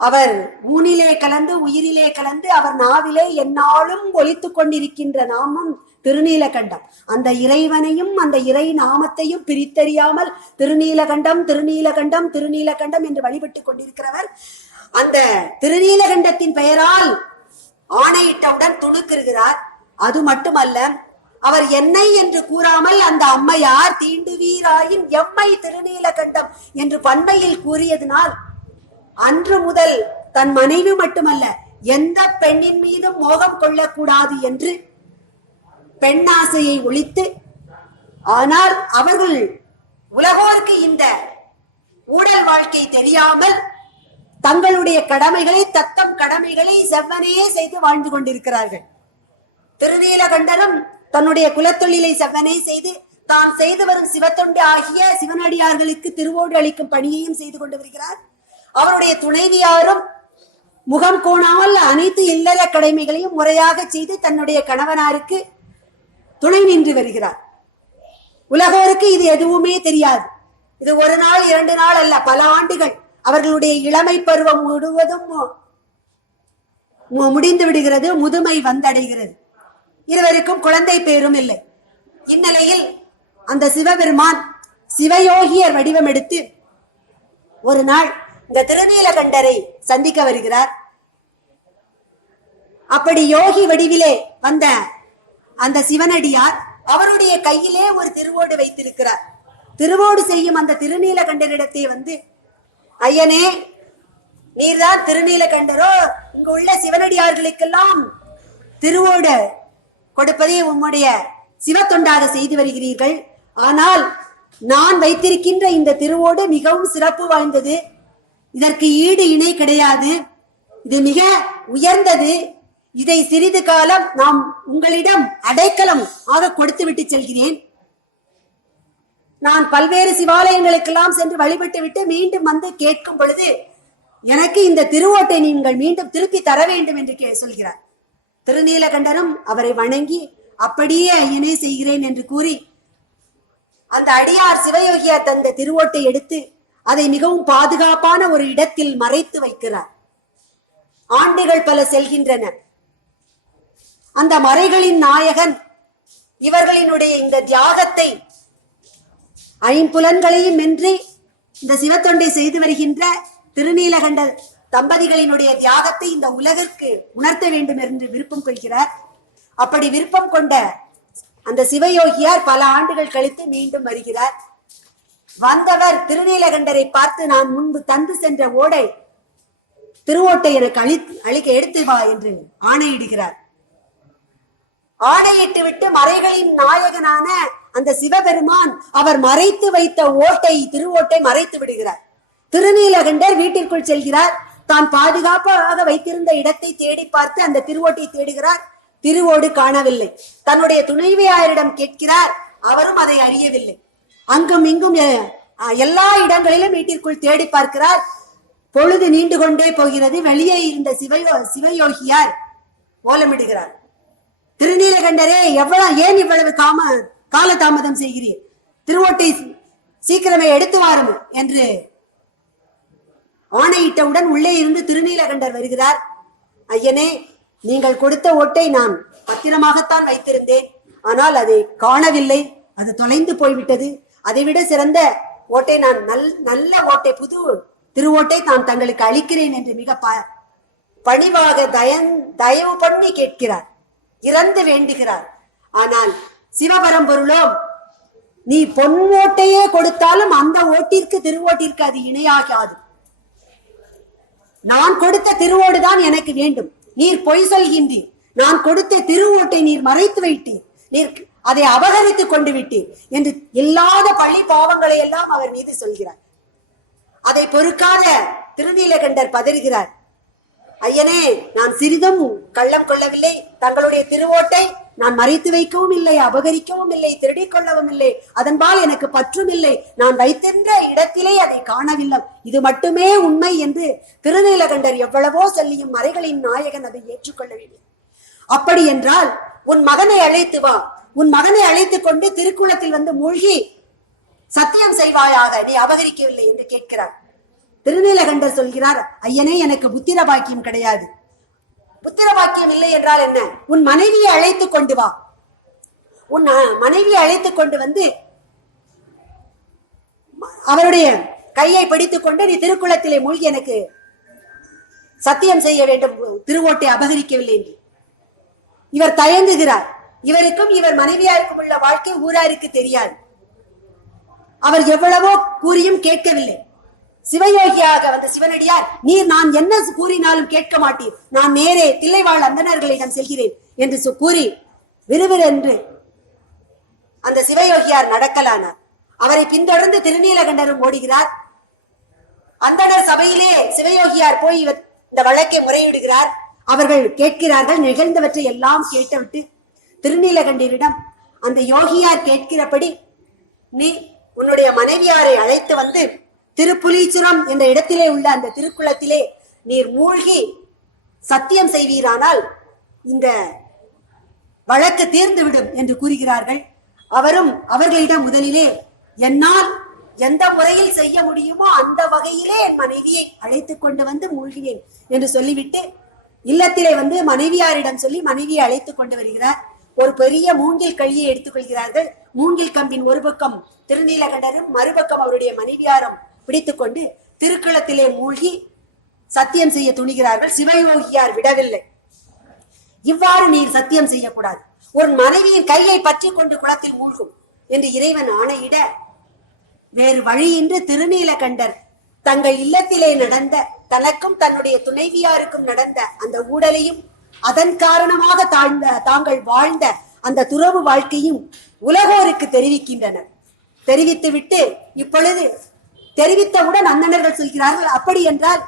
அவர் ஊனிலே கலந்து உயிரிலே கலந்து அவர் நாவிலே எந்நாளும் ஒலித்துக் கொண்டிருக்கின்ற நாமம் திருநீலகண்டம். அந்த இறைவனையும் அந்த இறை நாமத்தையும் பிரித்தறியாமல் திருநீலகண்டம் திருநீலகண்டம் திருநீலகண்டம் என்று வழிபட்டுக் கொண்டிருக்கிறவர் அந்த திருநீலகண்டத்தின் பெயரால் ஆணையிட்டவுடன் துணுக்குறுகிறார். அது மட்டுமல்ல, அவர் என்னை என்று கூறாமல் அந்த அம்மையார் தீண்டுவீராயின் எம்மை திருநீலகண்டம் என்று பன்மையில் கூறியதனால் அன்று முதல் தன் மனைவி மட்டுமல்ல எந்த பெண்ணின் மீதும் மோகம் கொள்ளக்கூடாது என்று பெண்ணாசையை ஒழித்து, ஆனால் அவர்கள் உலகோருக்கு இந்த ஊழல் வாழ்க்கை தெரியாமல் தங்களுடைய கடமைகளை தத்தம் கடமைகளை செவ்வனே செய்து வாழ்ந்து கொண்டிருக்கிறார்கள். திருநீலகண்டரும் தன்னுடைய குலத்தொழிலை செவ்வனே செய்து தான் செய்து வரும் சிவத்தொண்டு ஆகிய சிவனடியார்களுக்கு திருவோடு அளிக்கும் பணியையும் செய்து கொண்டு வருகிறார். அவருடைய துணைவியாரும் முகம் கோணாமல் அனைத்து இல்லற கடமைகளையும் முறையாக செய்து தன்னுடைய கணவனாருக்கு துணை நின்று வருகிறார். உலகோருக்கு இது எதுவுமே தெரியாது. இது ஒரு நாள் 2 நாள் அல்ல, பல ஆண்டுகள். அவர்களுடைய இளமை பருவம் முழுவதும் முடிந்து விடுகிறது, முதுமை வந்தடைகிறது. இருவருக்கும் குழந்தை பேரும் இல்லை. இந்நிலையில் அந்த சிவபெருமான் சிவயோகியர் வடிவம் எடுத்து ஒரு நாள் இந்த திருநீலகண்டரை சந்திக்க வருகிறார். அப்படி யோகி வடிவிலே வந்த அந்த சிவனடியார் அவருடைய கையிலே ஒரு திருவோடு வைத்திருக்கிறார். திருவோடு செய்யும் அந்த திருநீலகண்டரிடத்தை வந்து, ஐயனே, நீர்தான் திருநீலகண்டரோ? இங்கு உள்ள சிவனடியார்களுக்கெல்லாம் திருவோடு கொடுப்பதை உம்முடைய சிவத்தொண்டாக செய்து வருகிறீர்கள். ஆனால் நான் வைத்திருக்கின்ற இந்த திருவோடு மிகவும் சிறப்பு வாய்ந்தது. இதற்கு ஈடு இணை கிடையாது. இது மிக உயர்ந்தது. இதை சிறிது காலம் நாம் உங்களிடம் அடைக்கலம் ஆக கொடுத்து விட்டு செல்கிறேன். நான் பல்வேறு சிவாலயங்களுக்கெல்லாம் சென்று வழிபட்டு விட்டு மீண்டும் வந்து கேட்கும் பொழுது எனக்கு இந்த திருவோட்டை நீங்கள் மீண்டும் திருப்பி தர வேண்டும் என்று சொல்கிறார். திருநீலகண்டரும் அவரை வணங்கி அப்படியே ஐயனே செய்கிறேன் என்று கூறி அந்த அடியார் சிவயோகியார் தந்த திருவோட்டை எடுத்து அதை மிகவும் பாதுகாப்பான ஒரு இடத்தில் மறைத்து வைக்கிறார். ஆண்டுகள் பல செல்கின்றன. அந்த மறைகளின் நாயகன் இவர்களினுடைய இந்த தியாகத்தை, ஐம்புலன்களையும் வென்று இந்த சிவத்தொண்டை செய்து வருகின்ற திருநீலகண்ட தம்பதிகளினுடைய தியாகத்தை இந்த உலகிற்கு உணர்த்த வேண்டும் என்று விருப்பம் கொள்கிறார். அப்படி விருப்பம் கொண்ட அந்த சிவயோகியார் பல ஆண்டுகள் கழித்து மீண்டும் வருகிறார். வந்தவர் திருநீலகண்டரை பார்த்து, நான் முன்பு தந்து சென்ற ஓடை திருவோட்டை எனக்கு அழிக்க எடுத்து வா என்று ஆணையிடுகிறார். ஆணையிட்டு விட்டு மறைகளின் நாயகனான அந்த சிவபெருமான் அவர் மறைத்து வைத்த ஓட்டை, திருவோட்டை மறைத்து விடுகிறார். திருநீலகண்டர் வீட்டிற்குள் செல்கிறார். தான் பாதுகாப்பாக வைத்திருந்த இடத்தை தேடி பார்த்து அந்த திருவோட்டை தேடுகிறார். திருவோடு காணவில்லை. தன்னுடைய துணைவியாரிடம் கேட்கிறார். அவரும் அதை அறியவில்லை. அங்கும் இங்கும் எல்லா இடங்களிலும் வீட்டிற்குள் தேடி பார்க்கிறார். பொழுது நீண்டு கொண்டே போகிறது. வெளியே இருந்த சிவயோகியார் ஓலமிடுகிறார். திருநீலகண்டரே, ஏன் இவ்வளவு கால தாமதம் செய்கிறீர்? திருவோட்டை சீக்கிரமே எடுத்து வாரும் என்று ஆணையிட்டவுடன் உள்ளே இருந்து திருநீலகண்டர் வருகிறார். ஐயனே, நீங்கள் கொடுத்த ஓட்டை நான் பத்திரமாகத்தான் வைத்திருந்தேன். ஆனால் அதை காணவில்லை. அது தொலைந்து போய்விட்டது. அதைவிட சிறந்த ஓட்டை நான் நல்ல ஓட்டை, புது திருவோட்டை நான் தங்களுக்கு அளிக்கிறேன் என்று மிக பணிவாக தயவு பண்ணி கேட்கிறார். இறந்து வேண்டுகிறார். ஆனால் சிவபரம்பொருளோ, நீ பொன் ஓட்டையே கொடுத்தாலும் அந்த ஓட்டிற்கு திருவோட்டிற்கு அது இணையாகாது. நான் கொடுத்த திருவோடுதான் எனக்கு வேண்டும். நீர் பொய் சொல்கின்றீர். நான் கொடுத்த திருவோட்டை நீர் மறைத்து வைத்தீர். நீர் அதை அபகரித்துக் கொண்டு விட்டீர் என்று இல்லாத பழி பாவங்களை எல்லாம் அவர் மீது சொல்கிறார். அதை பொறுக்காத திருநீலகண்டர் பதறுகிறார். ஐயனே, நான் சிறிதும் கள்ளம் கொள்ளவில்லை. தங்களுடைய திருவோட்டை நான் மறைத்து வைக்கவும் இல்லை, அபகரிக்கவும் இல்லை, திருடிக் கொள்ளவும் இல்லை. அதன்பால் எனக்கு பற்றும் இல்லை. நான் வைத்திருந்த இடத்திலே அதை காணவில்லை. இது மட்டுமே உண்மை என்று திருநீலகண்டர் எவ்வளவோ சொல்லியும் மறைகளின் நாயகன் அதை ஏற்றுக்கொள்ளவில்லை. அப்படி என்றால் உன் மகனை அழைத்து வா. உன் மகனை அழைத்துக் கொண்டு திருக்குளத்தில் வந்து மூழ்கி சத்தியம் செய்வாயாக, நீ அபகரிக்கவில்லை என்று கேட்கிறார். திருநீலகண்டர் சொல்கிறார், ஐயனே, எனக்கு புத்திர பாக்கியம் கிடையாது. புத்திர பாக்கியம் இல்லை என்றால் என்ன? உன் மனைவியை அழைத்துக் கொண்டு வா. உன் மனைவியை அழைத்துக் கொண்டு வந்து அவருடைய கையை பிடித்துக் கொண்டு நீ திருக்குளத்திலே மூழ்கி எனக்கு சத்தியம் செய்ய வேண்டும், திருவோட்டை அபகரிக்கவில்லை என்று. இவர் தயங்குகிறார். இவருக்கும் இவர் மனைவியாருக்கும் உள்ள வாழ்க்கை ஊராருக்கு தெரியாது. அவர் எவ்வளவோ கூறியும் கேட்கவில்லை. சிவயோகியாக வந்த சிவனடியார், நீர் நான் என்ன கூறினாலும் கேட்க மாட்டீர், நான் நேரே தில்லைவாழ் அந்தணர்களிடம் செல்கிறேன் என்று கூறி விறுவிறென்று அந்த சிவயோகியார் நடக்கலானார். அவரை பின்தொடர்ந்து திருநீலகண்டரும் ஓடுகிறார். அந்தனர் சபையிலே சிவயோகியார் போய் இந்த வழக்கை முறையிடுகிறார். அவர்கள் கேட்கிறார்கள். நிகழ்ந்தவற்றை எல்லாம் கேட்டுவிட்டு திருநீலகண்டரிடம் அந்த யோகியார் கேட்கிறபடி நீ உன்னுடைய மனைவியாரை அழைத்து வந்து திருப்புலீச்சுரம் என்ற இடத்திலே உள்ள அந்த திருக்குளத்திலே நீர் மூழ்கி சத்தியம் செய்வீரானால் இந்த வழக்கு தீர்ந்துவிடும் என்று கூறுகிறார்கள். அவரும் அவர்களிடம் முதலிலே என்னால் எந்த முறையில் செய்ய முடியுமோ அந்த வகையிலே என் மனைவியை அழைத்துக் கொண்டு வந்து மூழ்கினேன் என்று சொல்லிவிட்டு இல்லத்திலே வந்து மனைவியாரிடம் சொல்லி மனைவியை அழைத்துக் கொண்டு வருகிறார். ஒரு பெரிய மூங்கில் கழியை எடுத்துக் கொள்கிறார்கள். மூங்கில் கம்பின் ஒரு பக்கம் திருநீலகண்டரும் மறுபக்கம் அவருடைய மனைவியாரும் பிடித்துக் கொண்டு திருக்குளத்திலே மூழ்கி சத்தியம் செய்ய துணிகிறார்கள். சிவயோகியார் விடவில்லை. இவ்வாறு நீர் சத்தியம் செய்யக்கூடாது, உன் மனைவியின் கையை பற்றி கொண்டு குளத்தில் மூழ்கும் என்று இறைவன் ஆணையிட வேறு வழியின்றி திருநீலகண்டர் தங்கள் இல்லத்திலே நடந்த தனக்கும் தன்னுடைய துணைவியாருக்கும் நடந்த அந்த ஊடலையும் அதன் காரணமாக தாங்கள் வாழ்ந்த அந்த துறவு வாழ்க்கையும் உலகோருக்கு தெரிவிக்கின்றனர். தெரிவித்துவிட்டு இப்பொழுது தெரிவித்தவுடன் அந்தணர்கள் சொல்கிறார்கள், அப்படி என்றால்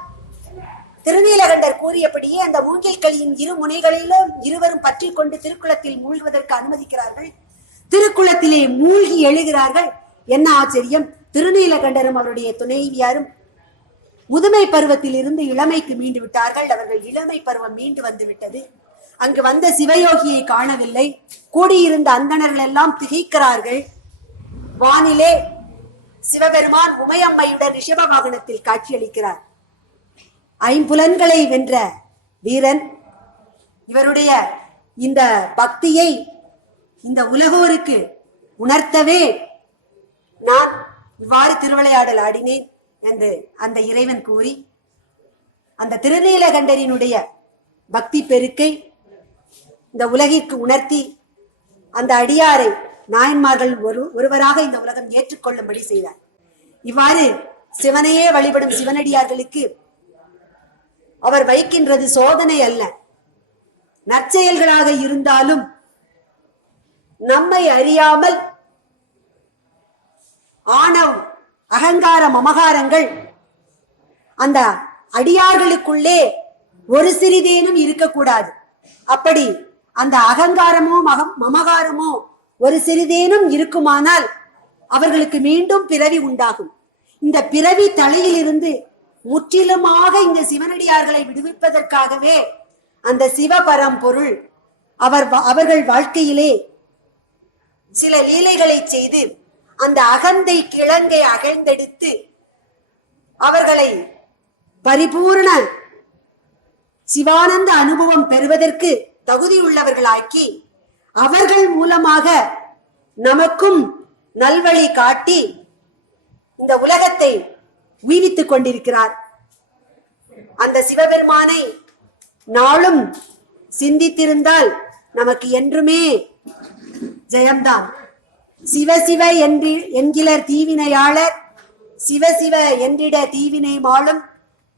திருநீலகண்டர் கூறியபடியே அந்த மூங்கில் களியின் இரு முனைகளிலும் இருவரும் பற்றி கொண்டு திருக்குளத்தில் மூழ்குவதற்கு அனுமதிக்கிறார்கள். திருக்குளத்திலே மூழ்கி எழுகிறார்கள். என்ன ஆச்சரியம்! திருநீலகண்டரும் அவருடைய துணைவியாரும் முதுமை பருவத்தில் இருந்து இளமைக்கு மீண்டு விட்டார்கள். அவர்கள் இளமை பருவம் மீண்டு வந்து விட்டது. அங்கு வந்த சிவயோகியை காணவில்லை. கூடியிருந்த அந்தணர்கள் எல்லாம் திகைக்கிறார்கள். வானிலே சிவபெருமான் உமையம்மையுடன் ரிஷப வாகனத்தில் காட்சியளிக்கிறார். ஐம்புலன்களை வென்ற வீரன். இவருடைய இந்த பக்தியை இந்த உலகோருக்கு உணர்த்தவே நான் இவ்வாறு திருவிளையாடல் ஆடினேன் என்று அந்த இறைவன் கூறி அந்த திருநீலகண்டரினுடைய பக்தி பெருக்கை இந்த உலகிற்கு உணர்த்தி அந்த அடியாரை நாயன்மார்கள் ஒருவராக இந்த உலகம் ஏற்றுக்கொள்ளும்படி செய்தார். இவ்வாறு சிவனையே வழிபடும் சிவனடியார்களுக்கு அவர் வைக்கின்றது சோதனை அல்ல, நற்செயல்களாக இருந்தாலும் நம்மை அறியாமல் ஆணவம், அகங்காரம், மமகாரங்கள் அந்த அடியார்களுக்குள்ளே ஒரு சிறிதேனும் இருக்கக்கூடாது. அப்படி அந்த அகங்காரமோ மமகாரமோ ஒரு சிறிதேனும் இருக்குமானால் அவர்களுக்கு மீண்டும் பிறவி உண்டாகும். இந்த பிறவி தலையிலிருந்து முற்றிலுமாக இந்த சிவனடியார்களை விடுவிப்பதற்காகவே அந்த சிவபரம்பொருள் அவர்கள் வாழ்க்கையிலே சில லீலைகளை செய்து அந்த அகந்தை கிழங்கை அகழ்ந்தெடுத்து அவர்களை பரிபூர்ண சிவானந்த அனுபவம் பெறுவதற்கு தகுதியுள்ளவர்களாக்கி அவர்கள் மூலமாக நமக்கும் நல்வழி காட்டி இந்த உலகத்தை உய்வித்துக் கொண்டிருக்கிறார். அந்த சிவபெருமானை நாளும் சிந்தித்திருந்தால் நமக்கு என்றுமே ஜெயம்தான். சிவ சிவ என்கிலர் தீவினையாளர், சிவ சிவ என்றிட தீவினை மாளும்,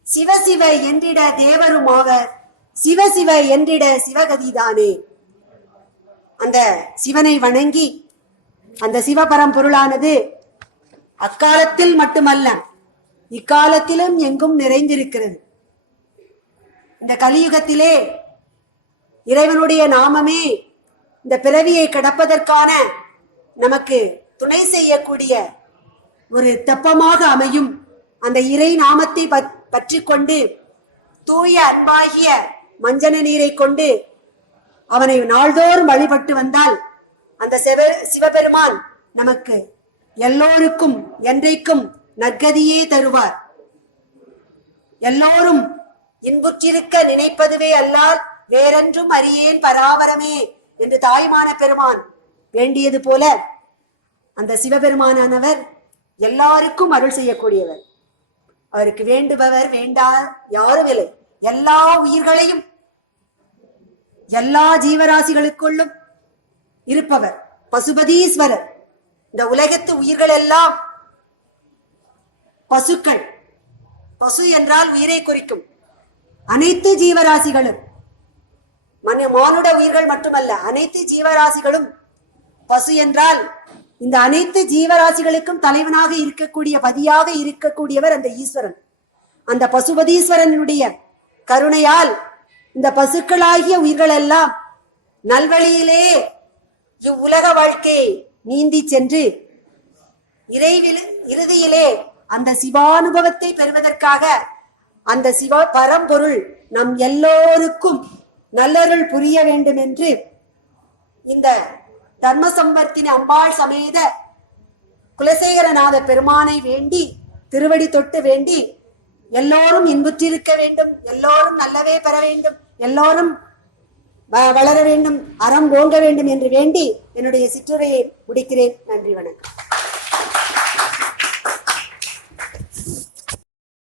சிவ சிவ என்றிட தேவரும் ஆவர், சிவ சிவ என்றிட சிவகதிதானே. அந்த சிவனை வணங்கி அந்த சிவபரம்பொருளானது அக்காலத்தில் மட்டுமல்ல இக்காலத்திலும் எங்கும் நிறைந்திருக்கிறது. இந்த கலியுகத்திலே இறைவனுடைய நாமமே இந்த பிறவியை கடப்பதற்கான நமக்கு துணை செய்யக்கூடிய ஒரு தெப்பமாக அமையும். அந்த இறை நாமத்தை பற்றி கொண்டு தூய அன்பாகிய மஞ்சன நீரை கொண்டு அவனை நாள்தோறும் வழிபட்டு வந்தால் அந்த சிவபெருமான் நமக்கு எல்லோருக்கும் என்றைக்கும் நற்கதியே தருவார். எல்லோரும் இன்புற்றிருக்க நினைப்பதுவே அல்லால் வேறென்றும் அறியேன் பராவரமே என்று தாய்மான பெருமான் வேண்டியது போல அந்த சிவபெருமானவர் எல்லாருக்கும் அருள் செய்யக்கூடியவர். அவருக்கு வேண்டுபவர் வேண்டா யாரும் இல்லை. எல்லா உயிர்களையும் எல்லா ஜீவராசிகளுக்குள்ளும் இருப்பவர் பசுபதீஸ்வரர். இந்த உலகத்து உயிர்கள் எல்லாம் பசுக்கள். பசு என்றால் உயிரை குறிக்கும். அனைத்து ஜீவராசிகளும் மானுட உயிர்கள் மட்டுமல்ல, அனைத்து ஜீவராசிகளும் பசு என்றால் இந்த அனைத்து ஜீவராசிகளுக்கும் தலைவனாக இருக்கக்கூடிய பதியாக இருக்கக்கூடியவர் அந்த ஈஸ்வரன். அந்த பசுபதீஸ்வரனுடைய கருணையால் இந்த பசுக்களாகிய உயிர்கள் எல்லாம் நல்வழியிலே இவ்வுலக வாழ்க்கையை நீந்தி சென்று இறுதியிலே அந்த சிவானுபவத்தை பெறுவதற்காக அந்த சிவ பரம்பொருள் நம் எல்லோருக்கும் நல்லருள் புரிய வேண்டும் என்று இந்த தர்மசம்பர்த்தினி அம்பாள் சமேத குலசேகரநாத பெருமானை வேண்டி திருவடி தொட்டு வேண்டி எல்லோரும் இன்புற்றிருக்க வேண்டும், எல்லோரும் நல்லவே பெற வேண்டும், எல்லோரும் வளர வேண்டும், அறம் ஓங்க வேண்டும் என்று வேண்டி என்னுடைய சிற்றுரையை முடிக்கிறேன். நன்றி, வணக்கம்.